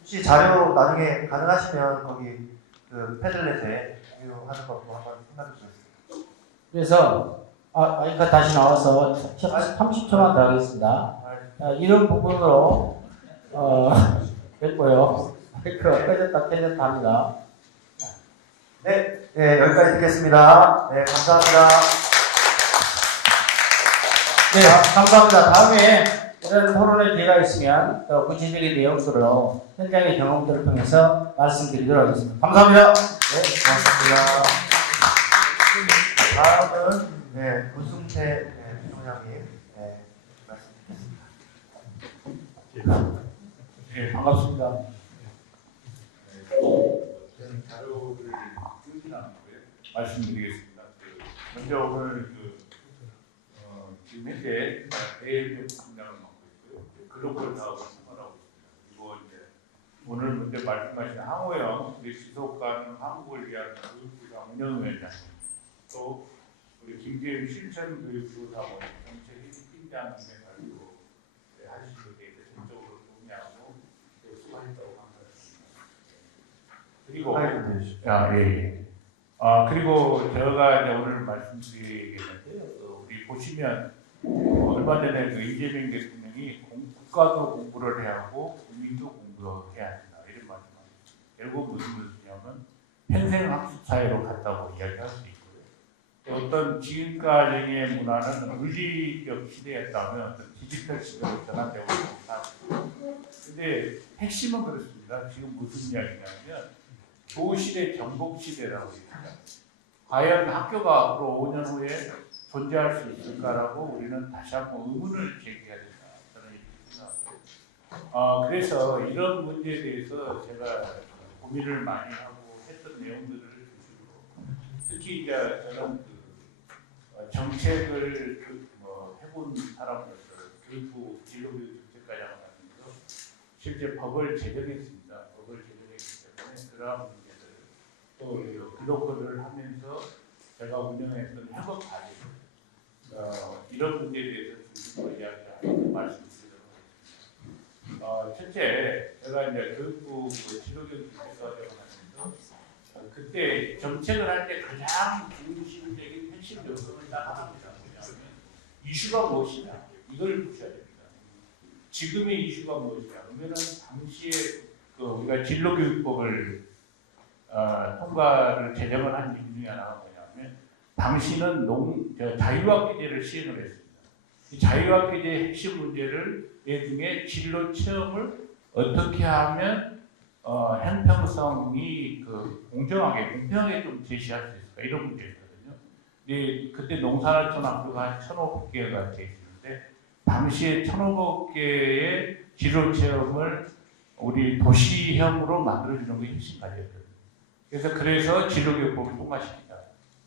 혹시 자료 나중에 가능하시면 거기 그 패들렛에 비교하는 것도 한번 생각해 주세요. 그래서 마이크가 다시 나와서 30초만 더 하겠습니다. 이런 부분으로 됐고요. 마이크가 켜졌다 합니다. 네, 여기까지 듣겠습니다. 네, 감사합니다. 네, 감사합니다. 다음에 이런 토론의 기회가 있으면 더 구체적인 내용들로 현장의 경험들을 통해서 말씀드리도록 하겠습니다. 감사합니다. 네, 고맙습니다. 다음은 구승태 부총장님 말씀 듣겠습니다. 네, 반갑습니다. 저는 자료를 확인하는 거예요. 말씀드리겠습니다. 먼저 오늘 지금 현재 ALP 분장을 맡고 있고요. 글로벌 사업을 생활하고 있습니다. 그리고 이제 오늘 먼저 말씀하신 항호영 우리 지속 가능 한국을 위한 교육부장 운영위원장 또 우리 김재윤 실천 교육부 사원 정책 팀장님에 가지고 하신 것에 대해서 전적으로 동의하고 수고하셨다고 생각합니다. 그리고 그리고 제가 이제 오늘 말씀드리겠는데요. 우리 보시면 얼마 전에 그 이재명 대통령이 국가도 공부를 해야 하고 국민도 공부를 해야 된다 이런 말씀합니다. 결국 무슨 뜻이냐면 평생 학습 사회로 갔다고 이야기할 수 있고요. 어떤 지금까지의 문화는 물리적 시대였다면 어떤 디지털 시대로 전환되고 있습니다. 근데 핵심은 그렇습니다. 지금 무슨 이야기냐면 교시대 정복 시대라고 합니다. 과연 학교가 앞으로 5년 후에 존재할 수 있을까라고 우리는 다시 한번 의문을 제기해야 된다. 저는 이렇게 생각합니다. 그래서 이런 문제에 대해서 제가 고민을 많이 하고 했던 내용들을 주시고 특히 이제 저는 정책을 해본 사람으로서 교육부 진로교육 정책과장을 하면서 실제 법을 제정했습니다. 법을 제정했기 때문에 그러한 문제들 또 기록을 하면서 제가 운영했던 협업 과정 이런 문제에 대해서 중심으로 이야기하고 말씀드리도록 하겠습니다. 첫째, 제가 이제 교육부 지도교육 정책과장을 하면서 그때 정책을 할 때 가장 중심적인 핵심 요소는 딱 하나입니다. 뭐냐면 이슈가 무엇이냐 이걸 보셔야 됩니다. 지금의 이슈가 무엇이냐 그러면은 당시에 우리가 진로교육법을 통과를 제정을 한 이유 중에 하나가 뭐냐면 당시는 자유학기제를 시행을 했습니다. 이 자유학기제의 핵심 문제를 중에 진로 체험을 어떻게 하면 형평성이 공정하게 공평하게 좀 제시할 수 있을까 이런 문제였거든요. 근데 그때 농산하천학교가 한 1,500개가 돼 있는데 당시에 1,500개의 진로 체험을 우리 도시형으로 만들어주는 게 핵심 과제였거든요. 그래서 진로교육법을 통과시키자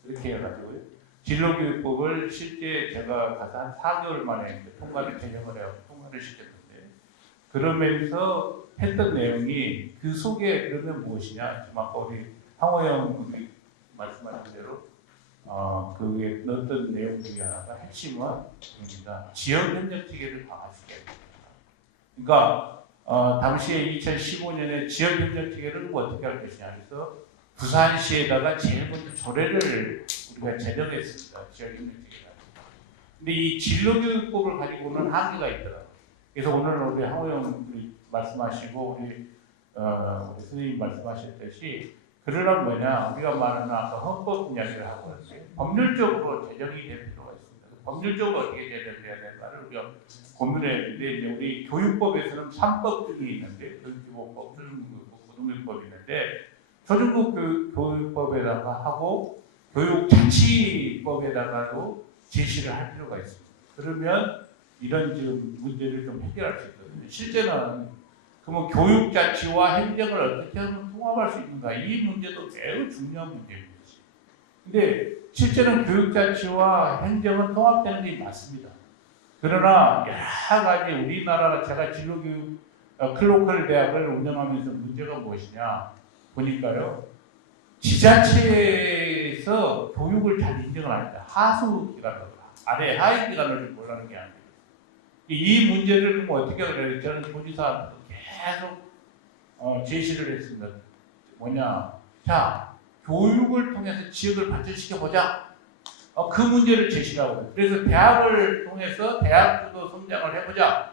이렇게 해가지고요. 진로교육법을 실제 제가 가서 한 4개월 만에 통과를 제정을 해서 통과를 시켰는데 그러면서 했던 내용이 그 속에 그러면 무엇이냐 지금 아까 우리 황호영 분이 말씀하신 대로 그게 넣었던 내용 중에 하나가 핵심은 뭡니다. 지역협력 체계를 강화시켜야 됩니다. 그러니까 당시에 2015년에 지역협력 체계를 어떻게 할 것이냐 그래서 부산시에다가 제일 먼저 조례를 우리가 제정했습니다. 지역협력 체계가. 근데 이 진로교육법을 가지고는 한계가 있더라고요. 그래서 오늘 우리 황호영 분이 말씀하시고 우리 선생님 말씀하셨듯이 그러려면 뭐냐 우리가 말하는 아까 헌법 이야기를 하고 있는데 법률적으로 제정이 될 필요가 있습니다. 법률적으로 어떻게 제정돼야 될까를 우리가 고민해야 되는데 이제 우리 교육법에서는 3법 등이 있는데 교육기본법, 초중고교육법, 고등교육법이 있는데 초중고 교육법에다가 하고 교육자치법에다가도 제시를 할 필요가 있습니다. 그러면 이런 지금 문제를 좀 해결할 수 있거든요. 실제는 그러면 교육자치와 행정을 어떻게 하면 통합할 수 있는가 이 문제도 매우 중요한 문제입니다. 근데 실제는 교육자치와 행정은 통합되는 게 맞습니다. 그러나 여러 가지 우리나라가 제가 진로교육 클로컬 대학을 운영하면서 문제가 무엇이냐 보니까요. 지자체에서 교육을 잘 인정을 안 합니다. 하수 기관으로 아래 하위 기관을 몰라는 게 아니에요. 이 문제를 어떻게 그래요? 저는 도지사한테 계속 제시를 했습니다. 뭐냐? 자, 교육을 통해서 지역을 발전시켜 보자. 그 문제를 제시하고 그래서 대학을 통해서 대학도 성장을 해보자.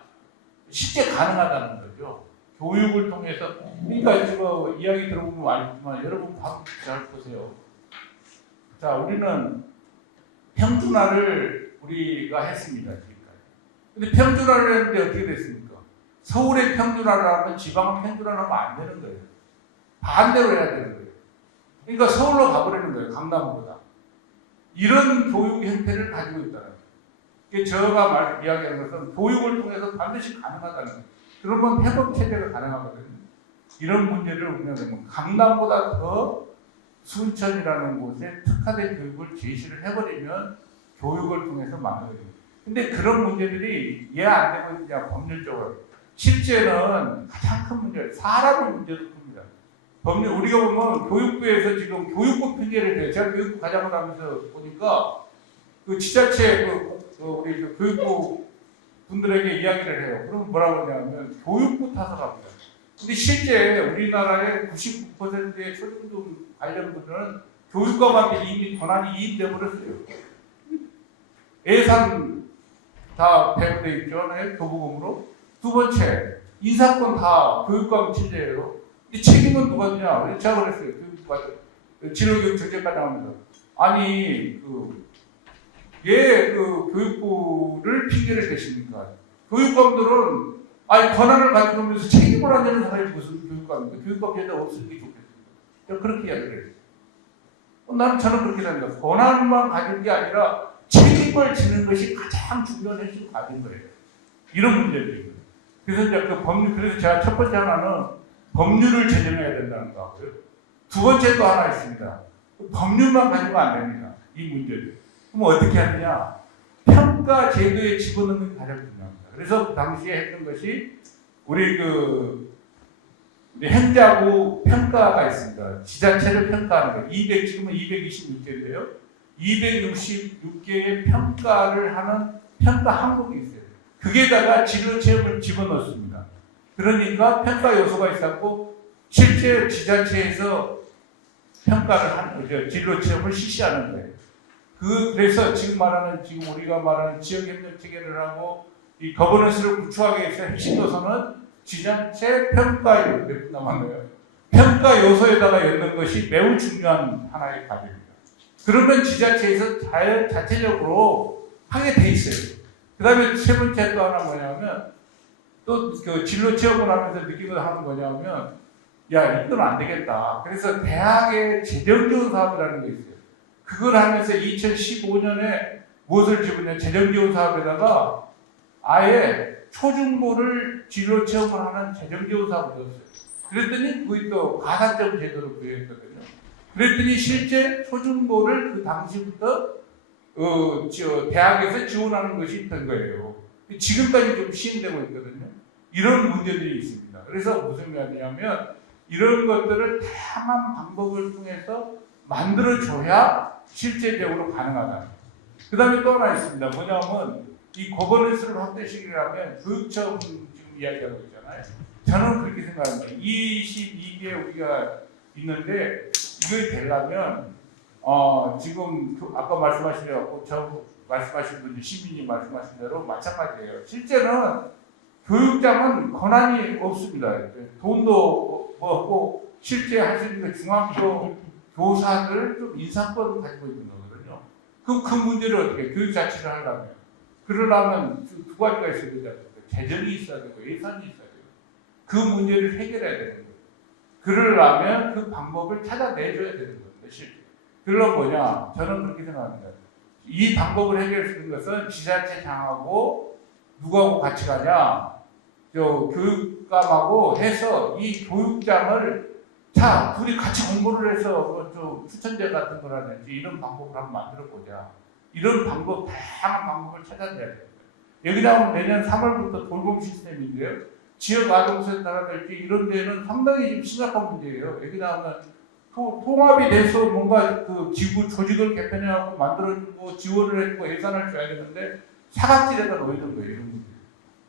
실제 가능하다는 거죠. 교육을 통해서 그러니까 지금 이야기 들어보면 알지만 여러분 잘 보세요. 자, 우리는 평준화를 우리가 했습니다. 근데 평준화를 했는데 어떻게 됐습니까? 서울의 평준화를 하면 지방은 평준화를 하면 안 되는 거예요. 반대로 해야 되는 거예요. 그러니까 서울로 가버리는 거예요. 강남보다. 이런 교육 형태를 가지고 있다는 거예요. 제가 이야기하는 것은 교육을 통해서 반드시 가능하다는 거예요. 그러면 회복 체제가 가능하거든요. 이런 문제를 우리는 강남보다 더 순천이라는 곳에 특화된 교육을 제시를 해버리면 교육을 통해서 만들어요. 근데 그런 문제들이 이해 안 되고 있냐 법률적으로 실제는 가장 큰 문제예요. 사람의 문제도 큽니다. 법률 우리가 보면 교육부에서 지금 교육부 핑계를 대요. 제가 교육부 과장을 하면서 보니까 그 지자체 우리 교육부 분들에게 이야기를 해요. 그럼 뭐라고 하냐면 교육부 탓을 합니다. 근데 실제 우리나라의 99%의 초중등 관련 분들은 교육감한테 이미 권한이 이입돼 버렸어요. 예산 다 배분돼 있죠. 교부금으로. 두 번째, 인사권 다 교육감 체제예요. 이 책임은 누가 지냐? 제가 그랬어요. 진로교육 정책과장 하면서. 아니, 교육부를 핑계를 대십니까? 교육감들은, 권한을 가지고 오면서 책임을 안 되는 사람이 무슨 교육감입니까? 교육감 제도 없으니 좋겠습니다. 그렇게 이야기를 했어요. 저는 그렇게 생각합니다. 권한만 가진 게 아니라 책임을 지는 것이 가장 중요한 핵심 가진 거예요. 이런 문제들이거든요. 그래서 이제 그래서 제가 첫 번째 하나는 법률을 제정해야 된다는 거 같고요. 두 번째 또 하나 있습니다. 법률만 가지고 안 됩니다. 이 문제를. 그럼 어떻게 하느냐? 평가 제도에 집어넣는 게 가장 중요합니다. 그래서 그 당시에 했던 것이 우리 행자부 평가가 있습니다. 지자체를 평가하는 거. 지금은 226개인데요. 266개의 평가를 하는 평가 항목이 있어요. 그게다가 진로 체험을 집어넣습니다. 그러니까 평가 요소가 있었고 실제 지자체에서 평가를 하는 거죠. 진로 체험을 실시하는 거예요. 그래서 지금 우리가 말하는 지역협력 체계를 하고 이 거버넌스를 구축하기 위해서 핵심 요소는 지자체 평가 요소, 몇 남았네요. 평가 요소에다가 엮는 것이 매우 중요한 하나의 과제입니다. 그러면 지자체에서 자체적으로 하게 돼 있어요. 그 다음에 세 번째 또 하나 뭐냐면 또 그 진로 체험을 하면서 느끼고 하는 거냐면 야, 이건 안 되겠다. 그래서 대학의 재정지원 사업이라는 게 있어요. 그걸 하면서 2015년에 무엇을 집었냐, 재정지원 사업에다가 아예 초중고를 진로 체험을 하는 재정지원 사업을 넣었어요. 그랬더니 그게 또 가산점 제도로 부여했거든요. 그랬더니 실제 초중고를 그 당시부터 대학에서 지원하는 것이 된 거예요. 지금까지 좀 시행되고 있거든요. 이런 문제들이 있습니다. 그래서 무슨 말이냐면 이런 것들을 다양한 방법을 통해서 만들어줘야 실제적으로 가능하다. 그 다음에 또 하나 있습니다. 뭐냐면 이 거버넌스를 확대시키려면 교육청 지금 이야기하고 있잖아요. 저는 그렇게 생각합니다. 22개 우리가 있는데 이걸 되려면 지금 아까 말씀하신 분들 시민이 말씀하신 대로 마찬가지예요. 실제는 교육장은 권한이 없습니다. 돈도 없고 실제 할 수 있는 중학교 교사들 좀 인사권을 가지고 있는 거거든요. 그럼 그 문제를 어떻게 교육 자체를 하려면 그러려면 두 가지가 있어야 되지 않습니까? 재정이 있어야 되고 예산이 있어야 되고 그 문제를 해결해야 되는 거예요. 그러려면 그 방법을 찾아내줘야 되는 겁니다. 실제. 그러면 뭐냐? 저는 그렇게 생각합니다. 이 방법을 해결할 수 있는 것은 지자체장하고 누구하고 같이 가냐? 교육감하고 해서 이 교육장을 둘이 같이 공부를 해서 좀 추천제 같은 거라든지 이런 방법을 한번 만들어 보자. 이런 방법, 다양한 방법을 찾아내야 됩니다. 여기다 보면 내년 3월부터 돌봄 시스템인데요. 지역 아동센터라든지 이런 데는 상당히 좀 심각한 문제예요. 여기다 보면 통합이 돼서 뭔가 그 지구 조직을 개편해갖고 만들어주고 지원을 해주고 예산을 줘야 되는데 사각지대가 놓이는 거예요.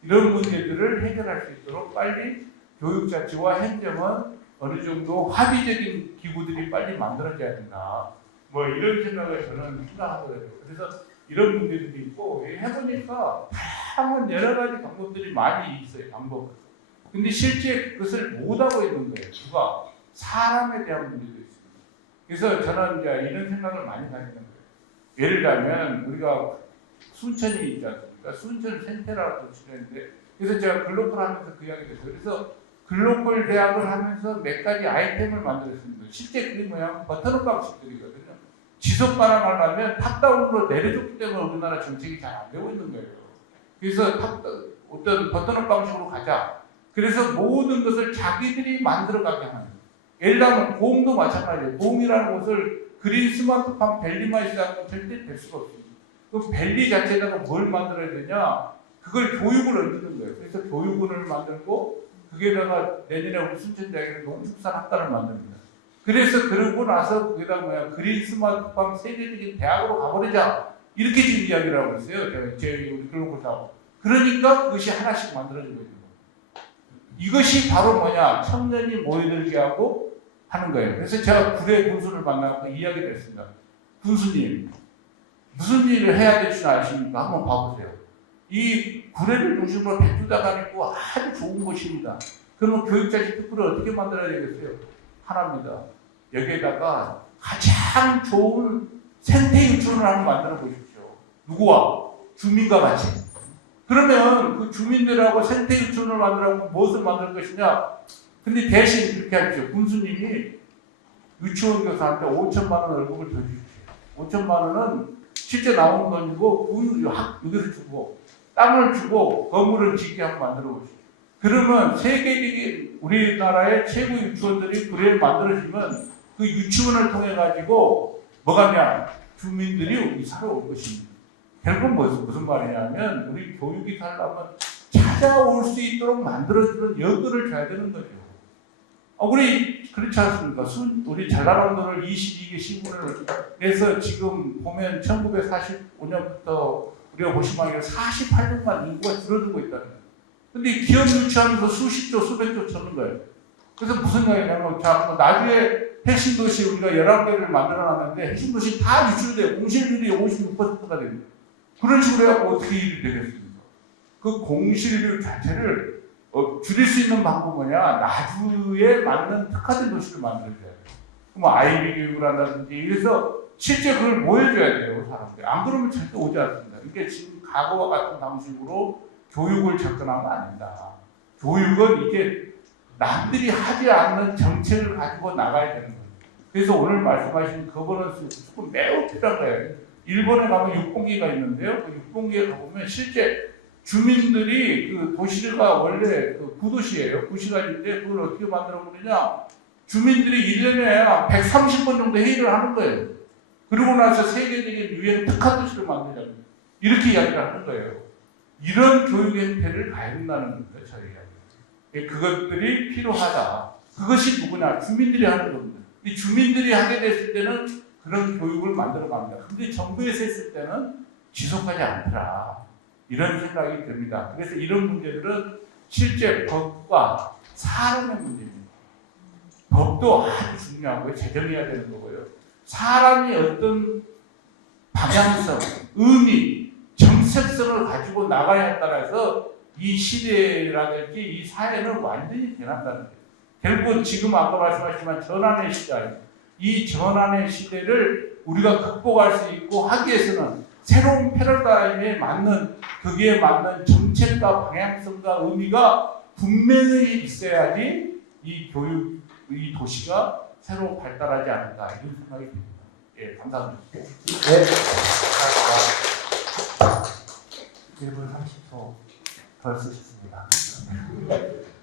이런 문제들을 해결할 수 있도록 빨리 교육자치와 행정은 어느 정도 합의적인 기구들이 빨리 만들어져야 된다. 뭐 이런 생각을 저는 생각하거든요. 그래서 이런 문제들이 있고 해보니까 다양한 여러 가지 방법들이 많이 있어요. 방법은. 근데 실제 그것을 못하고 있는 거예요. 누가? 사람에 대한 문제도 있습니다. 그래서 저는 이제 이런 생각을 많이 가지는 거예요. 예를 들면 우리가 순천이 있지 않습니까? 순천 센테라고 치는데 그래서 제가 글로컬 하면서 그 이야기를 했어요. 그래서 글로컬 대학을 하면서 몇 가지 아이템을 만들었습니다. 실제 그게 뭐냐면 버터넛 방식들이거든요. 지속 가능하려면 탑다운으로 내려줬기 때문에 우리나라 정책이 잘 안 되고 있는 거예요. 그래서 어떤 버터넛 방식으로 가자. 그래서 모든 것을 자기들이 만들어가게 하는 거예요. 예를 들면 보험도 마찬가지예요. 보험이라는 것을 그린 스마트팜 밸리만 있어도 절대 될 수가 없습니다. 그 밸리 자체에다가 뭘 만들어야 되냐? 그걸 교육을 얹는 거예요. 그래서 교육원을 만들고 거기에다가 내년에 우리 순천대학에는 농축산학과를 만듭니다. 그래서 그러고 나서 거기다 그린 스마트팜 세계적인 대학으로 가버리자. 이렇게 지금 이야기를 하고 있어요. 우리 글로벌 사업. 그러니까 그것이 하나씩 만들어지고 있는 거예요. 이것이 바로 청년이 모여들게 하고 하는 거예요. 그래서 제가 구례 군수를 만나고 이야기를 했습니다. 군수님, 무슨 일을 해야 될지 아십니까? 한번 봐보세요. 이 구례를 중심으로 백두다가 있고 아주 좋은 곳입니다. 그러면 교육자식 특구를 어떻게 만들어야 되겠어요? 하나입니다. 여기에다가 가장 좋은 생태 유치원을 한번 만들어 보십시오. 누구와? 주민과 같이. 그러면 그 주민들하고 생태 유치원을 만들라고 무엇을 만들 것이냐? 근데 대신 이렇게 하십시오. 군수님이 유치원 교사한테 5천만 원 월급을 더 주십시오. 5천만 원은 실제 나오는 돈이고 여기서 주고 땅을 주고 건물을 짓게 하고 만들어 보십시오. 그러면 세계적인 우리나라의 최고 유치원들이 그래 만들어지면 그 유치원을 통해 가지고 뭐가냐? 주민들이 여기 살아올 것입니다. 결국 무슨 말이냐면 우리 교육이 살려면 찾아올 수 있도록 만들어주는 여건을 줘야 되는 거죠. 우리 그렇지 않습니까? 우리 전라남도를 22개 시군을 해서 지금 보면 1945년부터 우리가 보시면 48년만 인구가 줄어들고 있다는 거예요. 근데 기업 유치하면서 수십조, 수백조 쳐는 거예요. 그래서 무슨 얘기냐면, 자, 나중에 핵심도시 우리가 11개를 만들어놨는데 핵심도시 다 유출돼요. 공실률이 56%가 됩니다. 그런 식으로 해갖고 어떻게 일이 되겠습니까? 그 공실률 자체를 줄일 수 있는 방법은 뭐냐? 나주에 맞는 특화된 도시를 만들어줘야 돼요. 뭐 아이비 교육을 한다든지 이래서 실제 그걸 보여줘야 돼요, 사람들. 안 그러면 절대 오지 않습니다. 이게 지금 과거와 같은 방식으로 교육을 접근하면 안 된다. 교육은 이게 남들이 하지 않는 정책을 가지고 나가야 되는 거예요. 그래서 오늘 말씀하신 거버넌스 조금 매우 필요한 거예요. 일본에 가면 6공기가 있는데요. 그 6공기에 가보면 실제 주민들이 그 도시가 원래 그 구도시예요. 구시가 있는데 그걸 어떻게 만들어 보느냐. 주민들이 1년에 130번 정도 회의를 하는 거예요. 그러고 나서 세계적인 유행 특화 도시를 만들자고. 이렇게 이야기를 하는 거예요. 이런 교육 행태를 가야 된다는 겁니다. 저희가. 그것들이 필요하다. 그것이 누구냐? 주민들이 하는 겁니다. 이 주민들이 하게 됐을 때는 그런 교육을 만들어 갑니다. 근데 정부에서 했을 때는 지속하지 않더라. 이런 생각이 듭니다. 그래서 이런 문제들은 실제 법과 사람의 문제입니다. 법도 아주 중요하고요. 제정해야 되는 거고요. 사람이 어떤 방향성, 의미, 정책성을 가지고 나가야 따라서 이 시대라든지 이 사회는 완전히 변한다는 거예요. 결국은 지금 아까 말씀하셨지만 전환의 시대, 이 전환의 시대를 우리가 극복할 수 있고 하기 위해서는 새로운 패러다임에 맞는 거기에 맞는 정책과 방향성과 의미가 분명히 있어야지 이 교육, 이 도시가 새로 발달하지 않을까 이런 생각이 듭니다. 예, 감사합니다. 네, 감사합니다. 1분 30초 덜 쓰셨습니다.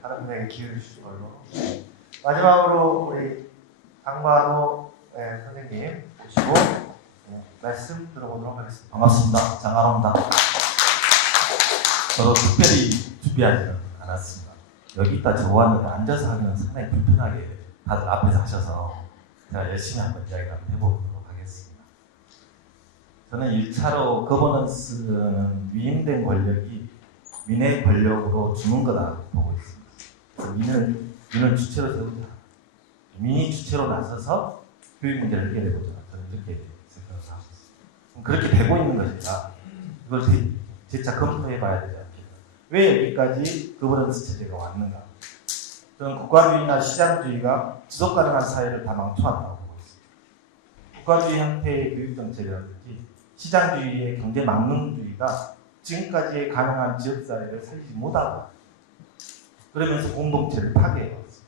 다른 분에게 기회 주실 걸로. 마지막으로 우리 강만호 선생님 모시고 말씀 들어보도록 하겠습니다. 반갑습니다. 장하로입니다. 저도 특별히 준비하지는 않았습니다. 여기까지 왔는데 앉아서 하면 상당히 불편하게 다들 앞에서 하셔서 제가 열심히 한번 이야기를 한번 해보도록 하겠습니다. 저는 1차로 거버넌스는 위임된 권력이 민의 권력으로 주는 거다 보고 있습니다. 그래서 민을 주체로 세우자. 민이 주체로 나서서 교육 문제를 해결해보자. 저는 이렇게 생각을 하고 있습니다. 그렇게 되고 있는 것이다. 이걸 재차 검토해봐야 되지 않겠나. 왜 여기까지 거버넌스 체제가 왔는가. 저는 국가주의나 시장주의가 지속가능한 사회를 다 망쳐왔다고 보고 있습니다. 국가주의 형태의 교육정책이라든지 시장주의의 경제망론주의가 지금까지의 가능한 지역사회를 살리지 못하고 그러면서 공동체를 파괴해왔습니다.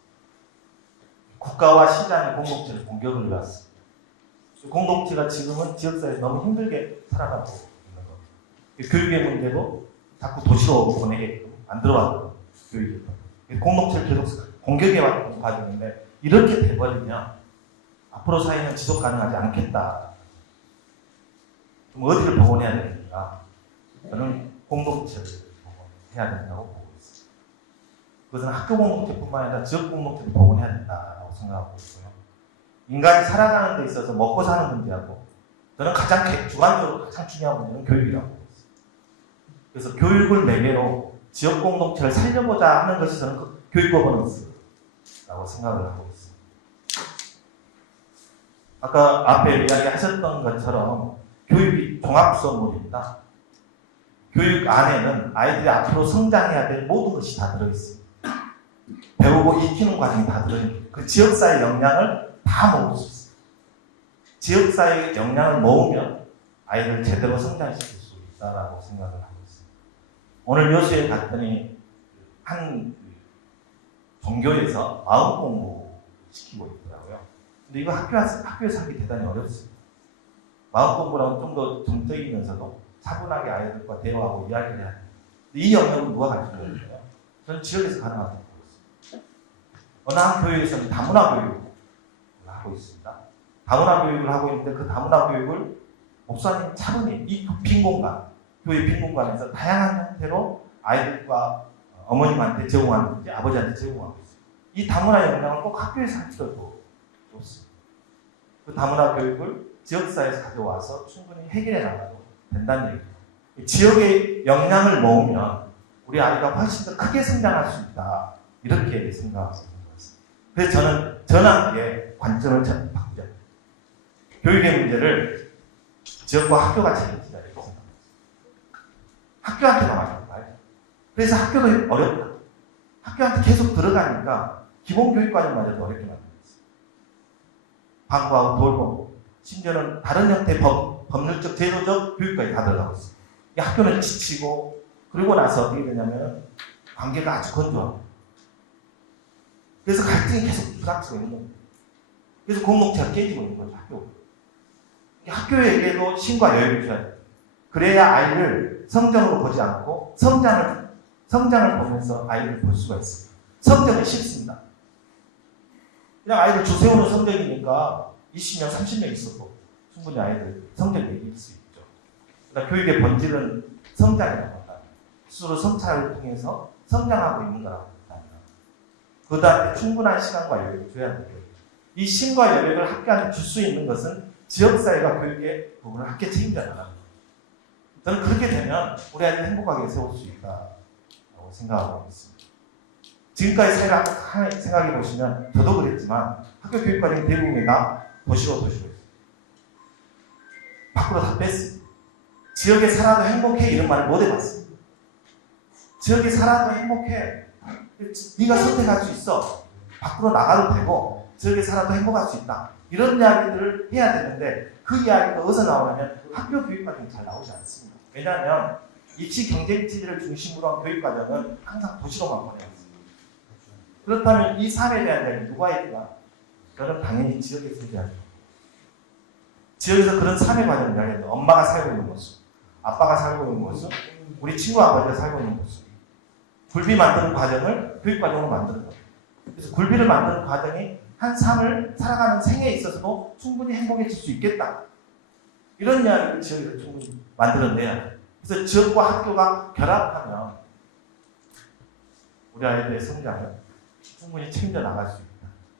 국가와 시장이 공동체를 공격을 해왔습니다. 공동체가 지금은 지역사회에서 너무 힘들게 살아가고 있는 겁니다. 교육의 문제도 자꾸 도시로 보내게끔 만들어왔던 교육입니다. 공동체를 계속 공격해왔던 과정인데 이렇게 돼버리면 앞으로 사회는 지속 가능하지 않겠다. 그럼 어디를 복원해야 되는가? 저는 공동체를 복원해야 된다고 보고 있습니다. 그것은 학교 공동체뿐만 아니라 지역 공동체를 복원해야 된다고 생각하고 있고요. 인간이 살아가는 데 있어서 먹고 사는 문제하고 저는 주관적으로 가장 중요한 문제는 교육이라고 보고 있습니다. 그래서 교육을 매개로 지역 공동체를 살려보자 하는 것이 저는 교육 거버넌스라고 생각을 하고 있습니다. 아까 앞에 이야기하셨던 것처럼 교육이 종합수업물입니다. 교육 안에는 아이들이 앞으로 성장해야 될 모든 것이 다 들어있습니다. 배우고 익히는 과정이 다 들어있습니다. 그 지역사회 역량을 다 모을 수 있습니다. 지역사회 역량을 모으면 아이들을 제대로 성장시킬 수 있다고 생각을 하고 있습니다. 오늘 여수에 갔더니 한 종교에서 마음 공부 시키고 있더라고요. 근데 이거 학교에서 하기 대단히 어렵습니다. 마음 공부라면 좀 더 정적이면서도 차분하게 아이들과 대화하고 이야기를 해야 됩니다. 이 영역은 누가 가르치는 거예요? 저는 지역에서 가능하다고 보고 있습니다. 어느 한 교육에서는 다문화 교육을 하고 있습니다. 다문화 교육을 하고 있는데 그 다문화 교육을 목사님 차분히 이 빈 공간, 교회 빈 공간에서 다양한 형태로 아이들과 어머님한테 제공하는지 아버지한테 제공하고 있어요. 이 다문화 역량을 꼭 학교에서 할 필요도 없습니다. 그 다문화 교육을 지역사회에서 가져와서 충분히 해결해 나가도 된다는 얘기죠. 지역의 역량을 모으면 우리 아이가 훨씬 더 크게 성장할 수 있다. 이렇게 생각하고 있는 것입니다. 그래서 저는 전환기에 관점을 바꾸자. 교육의 문제를 지역과 학교가 책임지자 이렇게 생각합니다. 학교한테만 맡기는 거예요. 그래서 학교도 어렵다. 학교한테 계속 들어가니까 기본 교육과정마저도 어렵게 만듭니다. 방과후, 돌봄, 심지어는 다른 형태의 법률적, 제도적 교육까지 다 들어가고 있어요. 이 학교는 지치고 그러고 나서 어떻게 되냐면 관계가 아주 건조합니다. 그래서 갈등이 계속 부닥치고 있는 겁니다. 그래서 공동체가 깨지고 있는 거죠, 학교. 학교에게도 신과 여유를 줘야 돼요. 그래야 아이를 성적으로 보지 않고 성장을 보면서 아이를 볼 수가 있습니다. 성적이 싫습니다. 그냥 아이를 주세우는 성적이니까 20명, 30명 있어도 충분히 아이들 성적 얘기일 수 있죠. 그러니까 교육의 본질은 성장이라고 합니다. 스스로 성찰을 통해서 성장하고 있는 거라고 합니다. 그다음에 충분한 시간과 여유를 줘야 돼요. 이 신과 여유를 학교한테 줄 수 있는 것은 지역사회가 교육의 부분을 학교 책임져 나갑니다. 저는 그렇게 되면 우리 아이들 행복하게 세울 수 있다고 생각하고 있습니다. 지금까지 사회를 한번 생각해 보시면 저도 그랬지만 학교 교육과정 대부분이 다 도시로 있어요. 밖으로 다 뺐습니다. 지역에 살아도 행복해 이런 말을 못 해봤습니다. 지역에 살아도 행복해. 네가 선택할 수 있어. 밖으로 나가도 되고 지역에 살아도 행복할 수 있다. 이런 이야기들을 해야 되는데 그 이야기가 어디서 나오냐면 학교 교육과정이 잘 나오지 않습니다. 왜냐하면 입시 경쟁 체제를 중심으로 한 교육과정은 항상 도시로만 보내왔습니다. 그렇다면 이 삶에 대한 이야기 누가 했나? 그거는 당연히 지역에서 얘기하죠. 지역에서 그런 삶의 과정을 이야기하죠. 엄마가 살고 있는 모습, 아빠가 살고 있는 모습, 우리 친구 아버지가 살고 있는 모습. 굴비 만드는 과정을 교육과정으로 만드는 거예요. 그래서 굴비를 만드는 과정이 한 삶을 살아가는 생애에 있어서도 충분히 행복해질 수 있겠다. 이런 이야기를 지역에서 충분히 만들어내야 돼요. 그래서 지역과 학교가 결합하면 우리 아이들의 성장을 충분히 책임져 나갈 수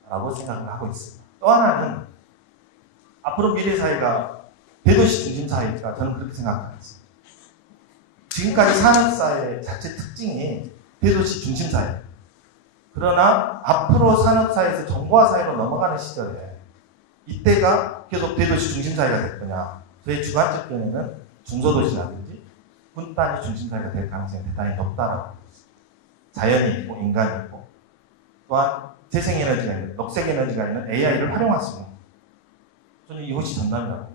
있다라고 생각을 하고 있습니다. 또 하나는 앞으로 미래 사회가 대도시 중심 사회니까 저는 그렇게 생각하고 있습니다. 지금까지 산업사회 자체 특징이 대도시 중심 사회예요. 그러나 앞으로 산업사회에서 정보화 사회로 넘어가는 시절에 이때가 계속 대도시 중심 사회가 될 거냐, 저희 주관적 견해는 중소도시라든지 분단위 중심 사회가 될 가능성이 대단히 높다라고 자연이 있고 인간이 있고 또한 재생에너지가 있는 녹색에너지가 있는 AI를 활용할 수 있는 거예요. 저는 이곳이 전남이라고.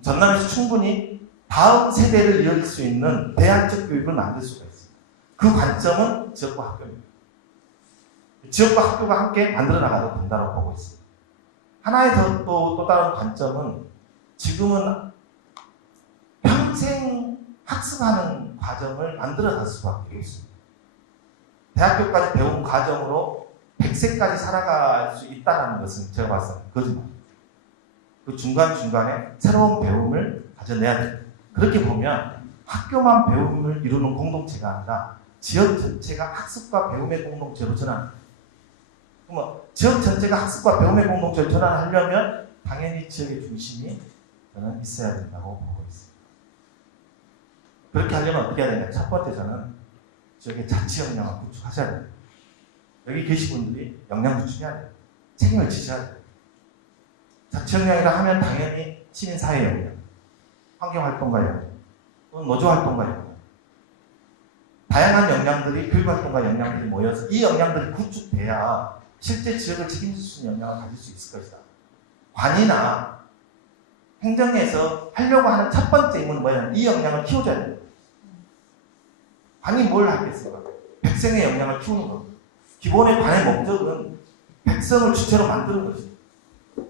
전남에서 충분히 다음 세대를 이어질 수 있는 대안적 교육을 만들 수가 있어요. 그 관점은 지역과 학교입니다. 지역과 학교가 함께 만들어 나가도 된다고 보고 있습니다. 하나의 또 다른 관점은 지금은 평생 학습하는 과정을 만들어 갈 수밖에 없습니다. 대학교까지 배운 과정으로 100세까지 살아갈 수 있다는 것은 제가 봤을 때는 거짓말입니다. 그 중간중간에 새로운 배움을 가져내야 됩니다. 그렇게 보면 학교만 배움을 이루는 공동체가 아니라 지역 전체가 학습과 배움의 공동체로 전환합니다. 그러면 지역 전체가 학습과 배움의 공동체로 전환하려면 당연히 지역의 중심이 저는 있어야 된다고 보고 있습니다. 그렇게 하려면 어떻게 해야 되냐? 첫 번째 저는 지역의 자치 역량을 구축하셔야 됩니다. 여기 계신 분들이 역량 구축해야 돼요. 책임을 지셔야 돼요. 자치 역량이라 하면 당연히 시민사회 역량, 환경활동가 역량, 또는 노조활동가 역량, 다양한 역량들이 교육활동가 역량들이 모여서 이 역량들이 구축돼야 실제 지역을 책임질 수 있는 역량을 가질 수 있을 것이다. 관이나 행정에서 하려고 하는 첫 번째 임무는 뭐냐면 이 역량을 키워줘야 됩니다. 관이 뭘 하겠어요? 백성의 역량을 키우는 겁니다. 기본의 관의 목적은 백성을 주체로 만드는 것입니다.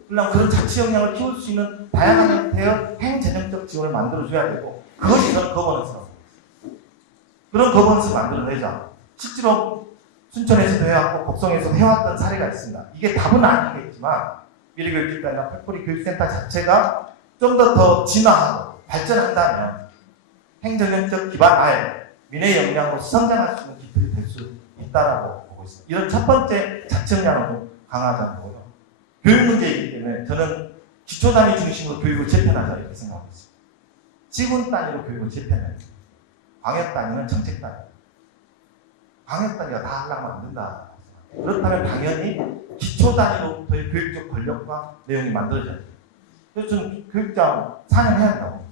그러면 그런 자치 역량을 키울 수 있는 다양한 형태의 행재정적 지원을 만들어줘야 되고 그것이 저는 거버넌스라고 그런 거버넌스를 만들어내자. 실제로 순천에서도 해왔고 곡성에서도 해왔던 사례가 있습니다. 이게 답은 아니겠지만 미래교육집단이나 팔풀이 교육센터 자체가 좀 더 진화하고 발전한다면 행정적 기반 아래 민의 역량으로 성장할 수 있는 기틀이 될 수 있다라고 보고 있습니다. 이런 첫 번째 자청량으로 강화하자는 거고요. 교육 문제이기 때문에 저는 기초 단위 중심으로 교육을 재편하자 이렇게 생각하고 있습니다. 지분 단위로 교육을 재편해야 돼요. 광역 단위는 정책 단위. 광역 단위가 다 하려면 안 된다. 그렇다면 당연히 기초 단위로부터의 교육적 권력과 내용이 만들어져야 돼요. 그래서 저는 교육장 4년 해야 된다고.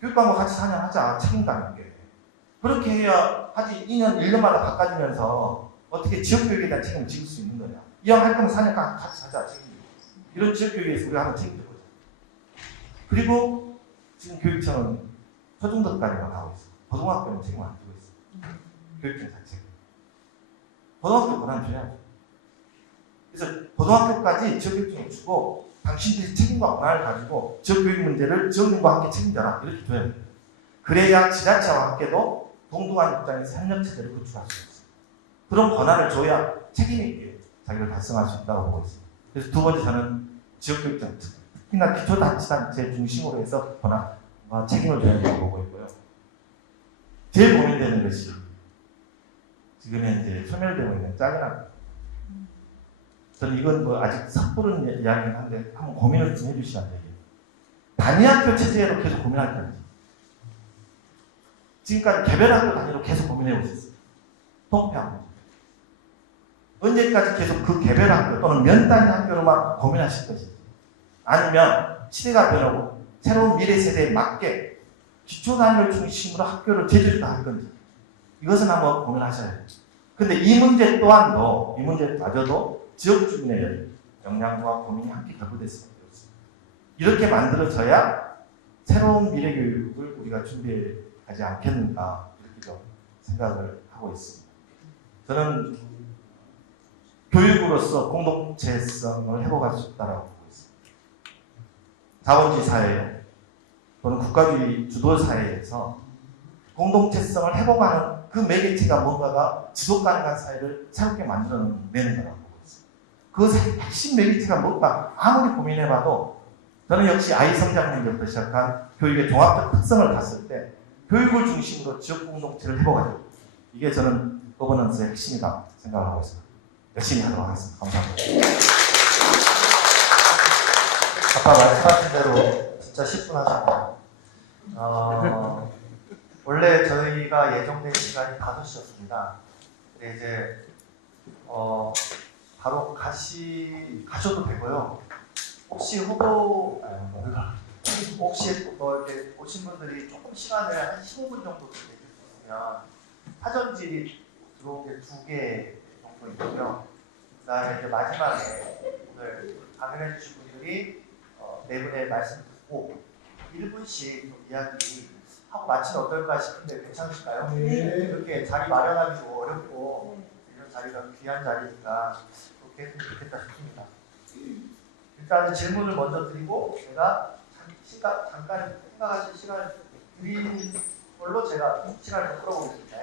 교육감과 같이 4년 하자. 책임감 있게. 그렇게 해야 하지 2년, 1년마다 바꿔주면서 어떻게 지역교육에 대한 책임을 지을 수 있는 거냐. 이왕 할 거면 4년 같이 하자. 책임을. 이런 지역교육에서 우리가 한번 책임질 거죠. 그리고 지금 교육청은 초중등까지만 가고 있어요. 고등학교는 책임 안 지고 있어요. 교육청 자체가. 고등학교 권한 줘야죠. 그래서 고등학교까지 지역교육청을 주고 당신들이 책임과 권한을 가지고 지역교육 문제를 지역민과 함께 책임져라. 이렇게 줘야 돼요. 그래야 지자체와 함께도 동등한 입장에서 협력체제를 구축할 수 있어요. 그런 권한을 줘야 책임있게 자기를 달성할 수 있다고 보고 있습니다. 그래서 두 번째 저는 지역교육청, 특히나 기초자치단체 중심으로 해서 권한과 책임을 줘야 된다고 보고 있고요. 제일 고민되는 것이 지금 현재 소멸되고 있는 짜증납니다. 저는 이건 뭐 아직 섣부른 이야기긴 한데 한번 고민을 좀 해주시란 얘기예요. 단위학교 체제로 계속 고민할 건지 지금까지 개별학교 단위로 계속 고민해 보셨어요. 통폐합 언제까지 계속 그 개별학교 또는 면 단위 학교로만 고민하실 것인지 아니면 시대가 변하고 새로운 미래 세대에 맞게 기초 단위를 중심으로 학교를 제조할 건지 이것은 한번 고민하셔야 돼요. 근데 이 문제 또한도 이 문제마저도 지역 주민의 역량과 고민이 함께 결부됐습니다. 이렇게 만들어져야 새로운 미래 교육을 우리가 준비하지 않겠는가 이렇게 좀 생각을 하고 있습니다. 저는 교육으로서 공동체성을 회복할 수 있다고 보고 있습니다. 자본주의 사회 또는 국가주의 주도 사회에서 공동체성을 회복하는 그 매개체가 뭔가가 지속 가능한 사회를 새롭게 만들어내는 거라고 보고 있습니다. 그 핵심 매개체가 뭘까 아무리 고민해봐도 저는 역시 아이 성장 문제부터 시작한 교육의 종합적 특성을 봤을 때 교육을 중심으로 지역 공동체를 회복하죠. 이게 저는 거버넌스의 핵심이다 생각을 하고 있습니다. 열심히 하도록 하겠습니다. 감사합니다. 아까 말씀하신 대로 진짜 10분 하셨네요. 원래 저희가 예정된 시간이 5시였습니다. 근데 이제 바로 가셔도 되고요. 혹시 혹시 뭐 이렇게 오신 분들이 조금 시간을 한 15분 정도 내주셨으면 사전질이 들어온 게 2개 정도 있고요. 그다음에 이제 마지막에 오늘 강연해 주신 분들이 4분의 말씀 듣고 1분씩 좀 이야기 하고 마치면 어떨까 싶은데 괜찮으실까요? 네. 이렇게 자리 마련하기도 어렵고 이런 자리가 귀한 자리니까 그렇게 했으면 좋겠다 싶습니다. 일단은 질문을 먼저 드리고 제가 잠깐 생각하실 시간을 드리는 걸로 제가 시간을 좀 끌어보겠습니다.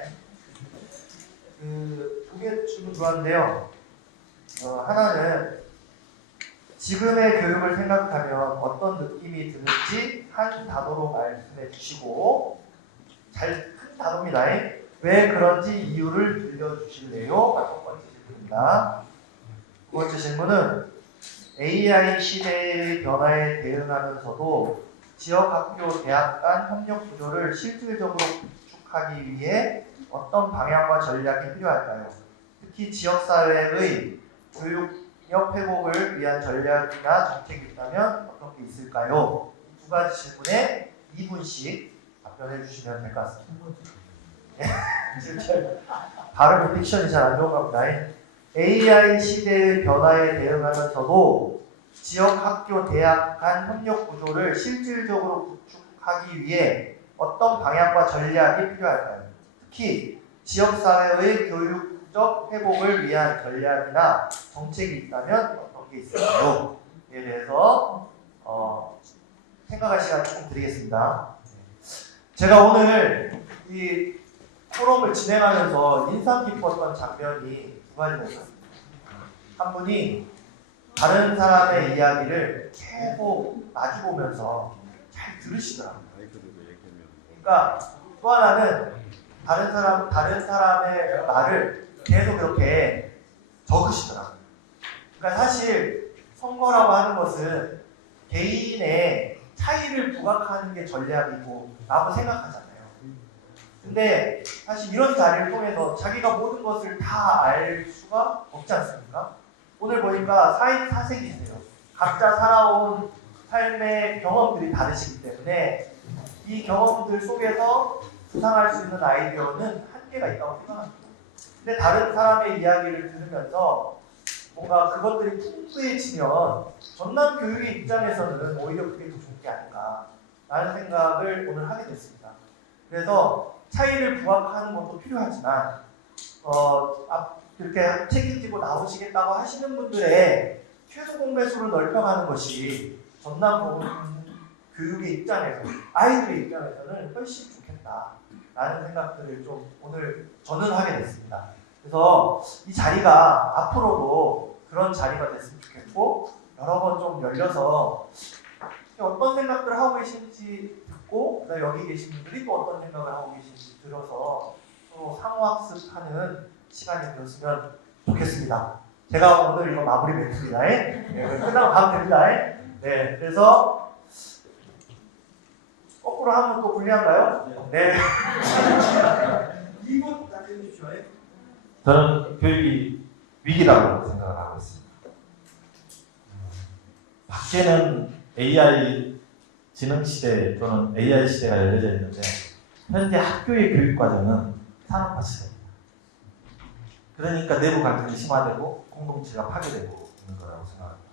두 개 질문 들어왔는데요. 하나는 지금의 교육을 생각하면 어떤 느낌이 드는지 한 단어로 말씀해 주시고 잘 큰 단어입니다. 왜 그런지 이유를 들려주실래요? 첫 번째 질문입니다. 두 번째 질문은 AI 시대의 변화에 대응하면서도 지역학교, 대학 간 협력 구조를 실질적으로 구축하기 위해 어떤 방향과 전략이 필요할까요? 특히 지역사회의 교육력 회복을 위한 전략이나 정책이 있다면 어떤 게 있을까요? 두 가지 질문에 2분씩 답변해 주시면 될 것 같습니다. 발음이 픽션이 잘 안 좋은가 보다. AI 시대의 변화에 대응하면서도 지역 학교, 대학 간 협력 구조를 실질적으로 구축하기 위해 어떤 방향과 전략이 필요할까요? 특히 지역사회의 교육적 회복을 위한 전략이나 정책이 있다면 어떤 게 있을까요? 이에 대해서 생각할 시간 조금 드리겠습니다. 제가 오늘 이 포럼을 진행하면서 인상 깊었던 장면이 두 가지가 있었습니다. 한 분이 다른 사람의 이야기를 계속 마주보면서 잘 들으시더라고요. 그러니까 또 하나는 다른 사람의 말을 계속 이렇게 적으시더라고요. 그러니까 사실 선거라고 하는 것은 개인의 차이를 부각하는 게 전략이고 라고 생각하잖아요. 근데 사실 이런 자리를 통해서 자기가 모든 것을 다 알 수가 없지 않습니까? 오늘 보니까 4인 4색이세요. 각자 살아온 삶의 경험들이 다르시기 때문에 이 경험들 속에서 구상할 수 있는 아이디어는 한계가 있다고 생각합니다. 근데 다른 사람의 이야기를 들으면서 뭔가 그것들이 풍부해지면 전남 교육의 입장에서는 오히려 그게 더 좋은 게 아닌가라는 생각을 오늘 하게 됐습니다. 그래서 차이를 부각하는 것도 필요하지만 그렇게 책임지고 나오시겠다고 하시는 분들의 최소 공배수를 넓혀가는 것이 전남 교육의 입장에서 아이들의 입장에서는 훨씬 좋겠다라는 생각들을 좀 오늘 저는 하게 됐습니다. 그래서 이 자리가 앞으로도 그런 자리가 됐으면 좋겠고 여러 번 좀 열려서 어떤 생각들을 하고 계신지 듣고 여기 계신 분들이 또 어떤 생각을 하고 계신지 들어서 서로 상호학습하는 시간이 되었으면 좋겠습니다. 제가 오늘 이거 마무리 멘트입니다. 네, 끝나고 가면 됩니다. 네, 그래서 거꾸로 하면 또 불리한가요? 네. 2분 딱 해주십시오. 저는 교육이 위기라고 생각을 하고 있습니다. 밖에는 AI 지능 시대 또는 AI 시대가 열려져 있는데 현재 학교의 교육 과정은 산업화 시대입니다. 그러니까 내부 갈등이 심화되고 공동체가 파괴되고 있는 거라고 생각합니다.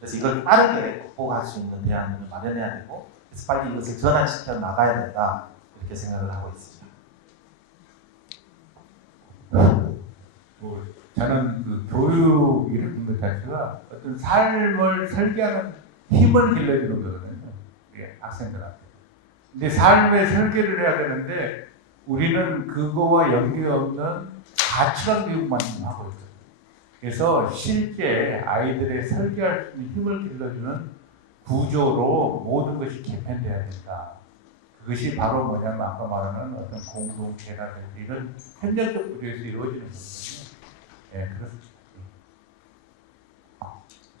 그래서 이걸 빠르게 극복할 수 있는 대안을 마련해야 되고 그래서 빨리 이것을 전환시켜 나가야 된다 이렇게 생각을 하고 있습니다. 저는 그 교육이라는 것 자체가 어떤 삶을 설계하는 힘을 길러주는 거거든요. 예, 학생들한테. 근데 삶의 설계를 해야 되는데 우리는 그거와 연계 없는 가치관 교육만 하고 있어요. 그래서 실제 아이들의 설계할 수 있는 힘을 길러주는 구조로 모든 것이 개편돼야 된다. 그것이 바로 뭐냐면 아까 말하는 어떤 공동체라든지 이런 현장적 구조에서 이루어지는 거거든요. 예, 그렇습니다.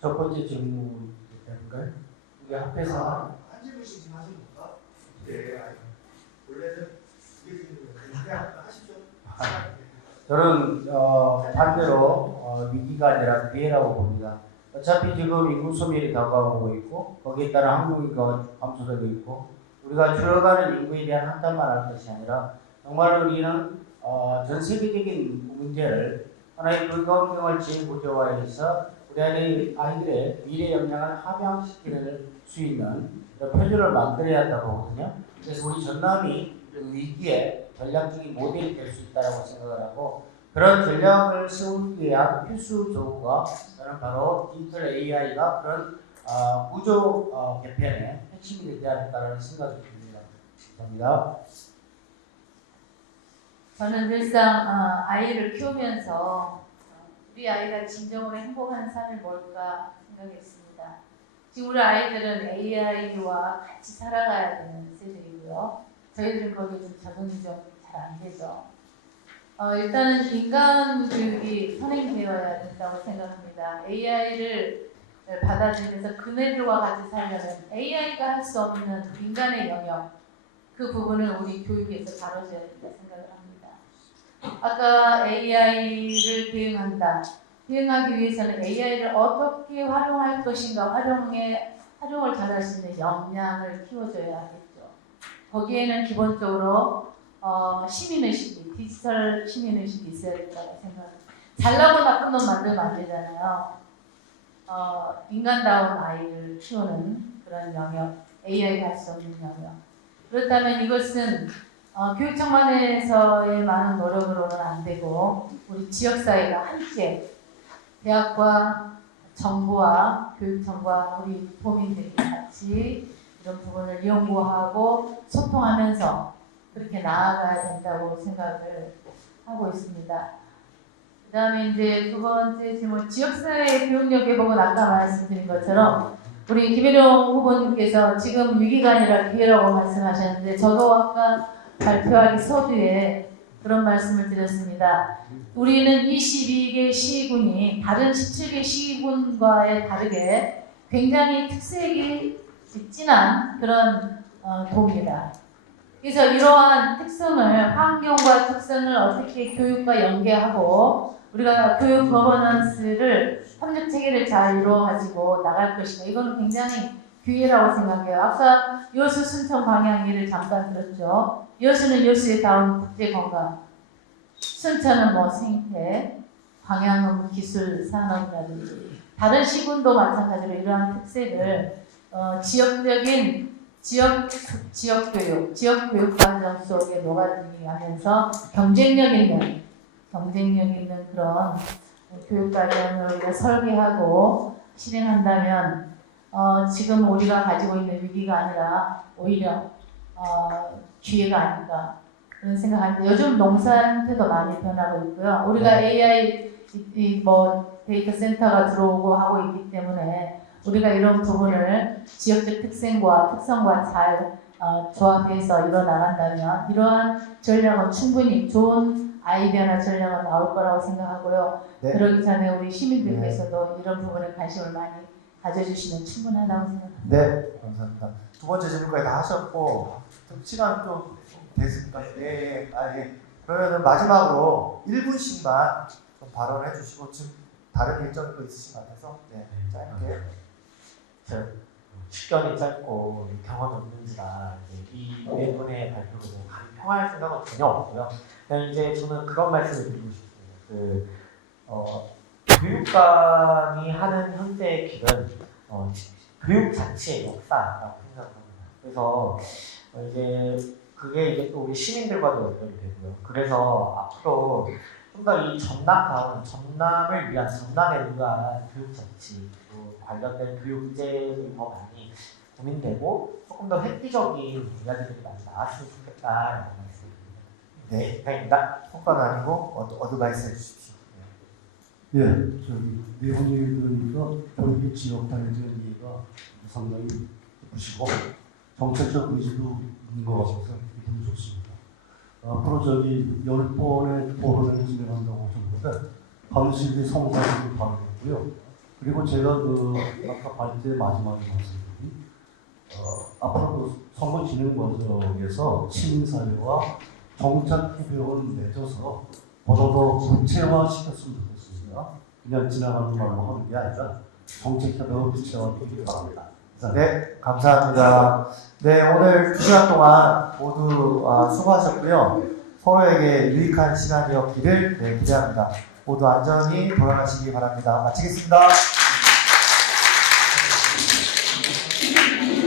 첫 번째 질문 해볼까요? 우리 앞에서 한 질문씩 지금 하시는 건가? 네. 원래는 이게 그냥 하십시오. 저는 반대로 위기가 아니라 기회라고 봅니다. 어차피 지금 인구 소멸이 다가오고 있고 거기에 따라 항공인구가 감소되고 있고 우리가 줄어가는 인구에 대한 한탄만 할 것이 아니라 정말 우리는 전 세계적인 문제를 하나의 불공정을 재구조화해서 우리 아이들의 미래 역량을 함양시킬 수 있는 표준을 만들어야 한다고 보거든요. 그래서 우리 전남이 위기에 전략적인 모델이 될 수 있다고 생각을 하고 그런 전략을 세우기 위한 필수 조구가 저는 바로 디지털 AI가 그런 구조 개편의 핵심이 되지 않을까라는 생각이 듭니다. 감사합니다. 저는 늘상 아이를 키우면서 우리 아이가 진정으로 행복한 삶이 뭘까 생각했습니다. 지금 우리 아이들은 AI와 같이 살아가야 되는 세대이고요. 저희들은 거기에 좀 적응이 좀 잘 안 되죠. 일단은 인간 교육이 선행되어야 된다고 생각합니다. AI를 받아들이면서 그네들과 같이 살려면 AI가 할 수 없는 인간의 영역 그 부분을 우리 교육에서 다뤄줘야 된다고 생각을 합니다. 아까 AI를 대응하기 위해서는 AI를 어떻게 활용할 것인가 활용을 잘할 수 있는 역량을 키워줘야 하겠죠. 거기에는 기본적으로 시민의식이 디지털 시민의식이 있어야 된다고 생각합니다. 잘나고 나쁜 놈 만들면 안 되잖아요. 인간다운 아이를 키우는 그런 영역, AI가 할 수 없는 영역. 그렇다면 이것은 교육청만에서의 많은 노력으로는 안 되고 우리 지역사회가 함께 대학과 정부와 교육청과 우리 도민들이 같이 이런 부분을 연구하고 소통하면서 그렇게 나아가야 된다고 생각을 하고 있습니다. 그다음에 이제 두 번째 질문, 지역사회 교육력 개복은 아까 말씀드린 것처럼 우리 김혜령 후보님께서 지금 위기가 아니라 기회라고 말씀하셨는데 저도 아까 발표하기 서두에 그런 말씀을 드렸습니다. 우리는 22개 시군이 다른 17개 시군과의 다르게 굉장히 특색이 진한 그런 도입니다. 그래서 이러한 특성을, 환경과 특성을 어떻게 교육과 연계하고 우리가 교육 거버넌스를 협력 체계를 잘 이루어가지고 나갈 것인가, 이거는 굉장히 기회라고 생각해요. 아까 여수 순천 방향 예를 잠깐 들었죠. 여수는 여수에 따온 국제 건강, 순천은 뭐 생태, 방향은 뭐 기술 산업이라든지 다른 시군도 마찬가지로 이러한 특색을 지역적인 지역 교육 과정 속에 녹아들이면서 경쟁력 있는 그런 교육 과정을 우리가 설계하고 실행한다면 지금 우리가 가지고 있는 위기가 아니라 오히려 기회가 아닌가 그런 생각하는데, 요즘 농사 형태도 많이 변하고 있고요. 우리가 AI 뭐 데이터 센터가 들어오고 하고 있기 때문에 우리가 이런 부분을 지역적 특성과 잘 조합해서 이뤄나간다면 이러한 전략은 충분히 좋은 아이디어나 전략은 나올 거라고 생각하고요. 네. 그러기 전에 우리 시민들께서도 이런 부분에 관심을 많이 가져주시면 충분하다고 생각합니다. 네, 감사합니다. 두 번째 질문까지 다 하셨고 좀 시간 좀 됐습니까? 예. 그러면은 마지막으로 1분씩만 좀 발언해 주시고 지금 다른 일정이 또 있으신 것 같아서 짧게. 식견이 짧고 경험이 없는지라 이 외분의 발표로 감히 평할 생각은 전혀 없고요. 그냥 이제 저는 그런 말씀을 드리고 싶습니다. 교육감이 하는 현재의 길은 교육 자체의 역사라고 생각합니다. 그래서 이제 그게 이제 또 우리 시민들과도 연결이 되고요. 그래서 앞으로 좀 더 이 전남을 위한 전남에 의한 교육 정치, 관련된 교육제도 더 많이 고민되고 조금 더 획기적인 이야기들이 많이 나왔으면 좋겠다라는 말씀입니다. 네, 이상입니다. 성과는 아니고 어드바이스 해주십시오. 예, 저기 내분이 들으니까 본인의 지역 단위의 이해가 상당히 깊으시고 정책적 의지도 있는 것 같아서 기분이 좋습니다. 앞으로 저기 10번의 토론을 진행한다고 하셨는데 감실이 성사를 바라겠고요. 그리고 제가 아까 발제 마지막에 말씀드린 앞으로 선거 진행 과정에서 시민사회와 정착 투표를 맺어서 보다 더 구체화시켰으면 좋겠습니다. 그냥 지나가는 말로 하는 게 아니라 정책적으로 구체화되길 바랍니다. 네, 감사합니다. 네, 오늘 2시간 동안 모두 수고하셨고요. 서로에게 유익한 시간이었기를 기대합니다. 모두 안전히 돌아가시기 바랍니다. 마치겠습니다.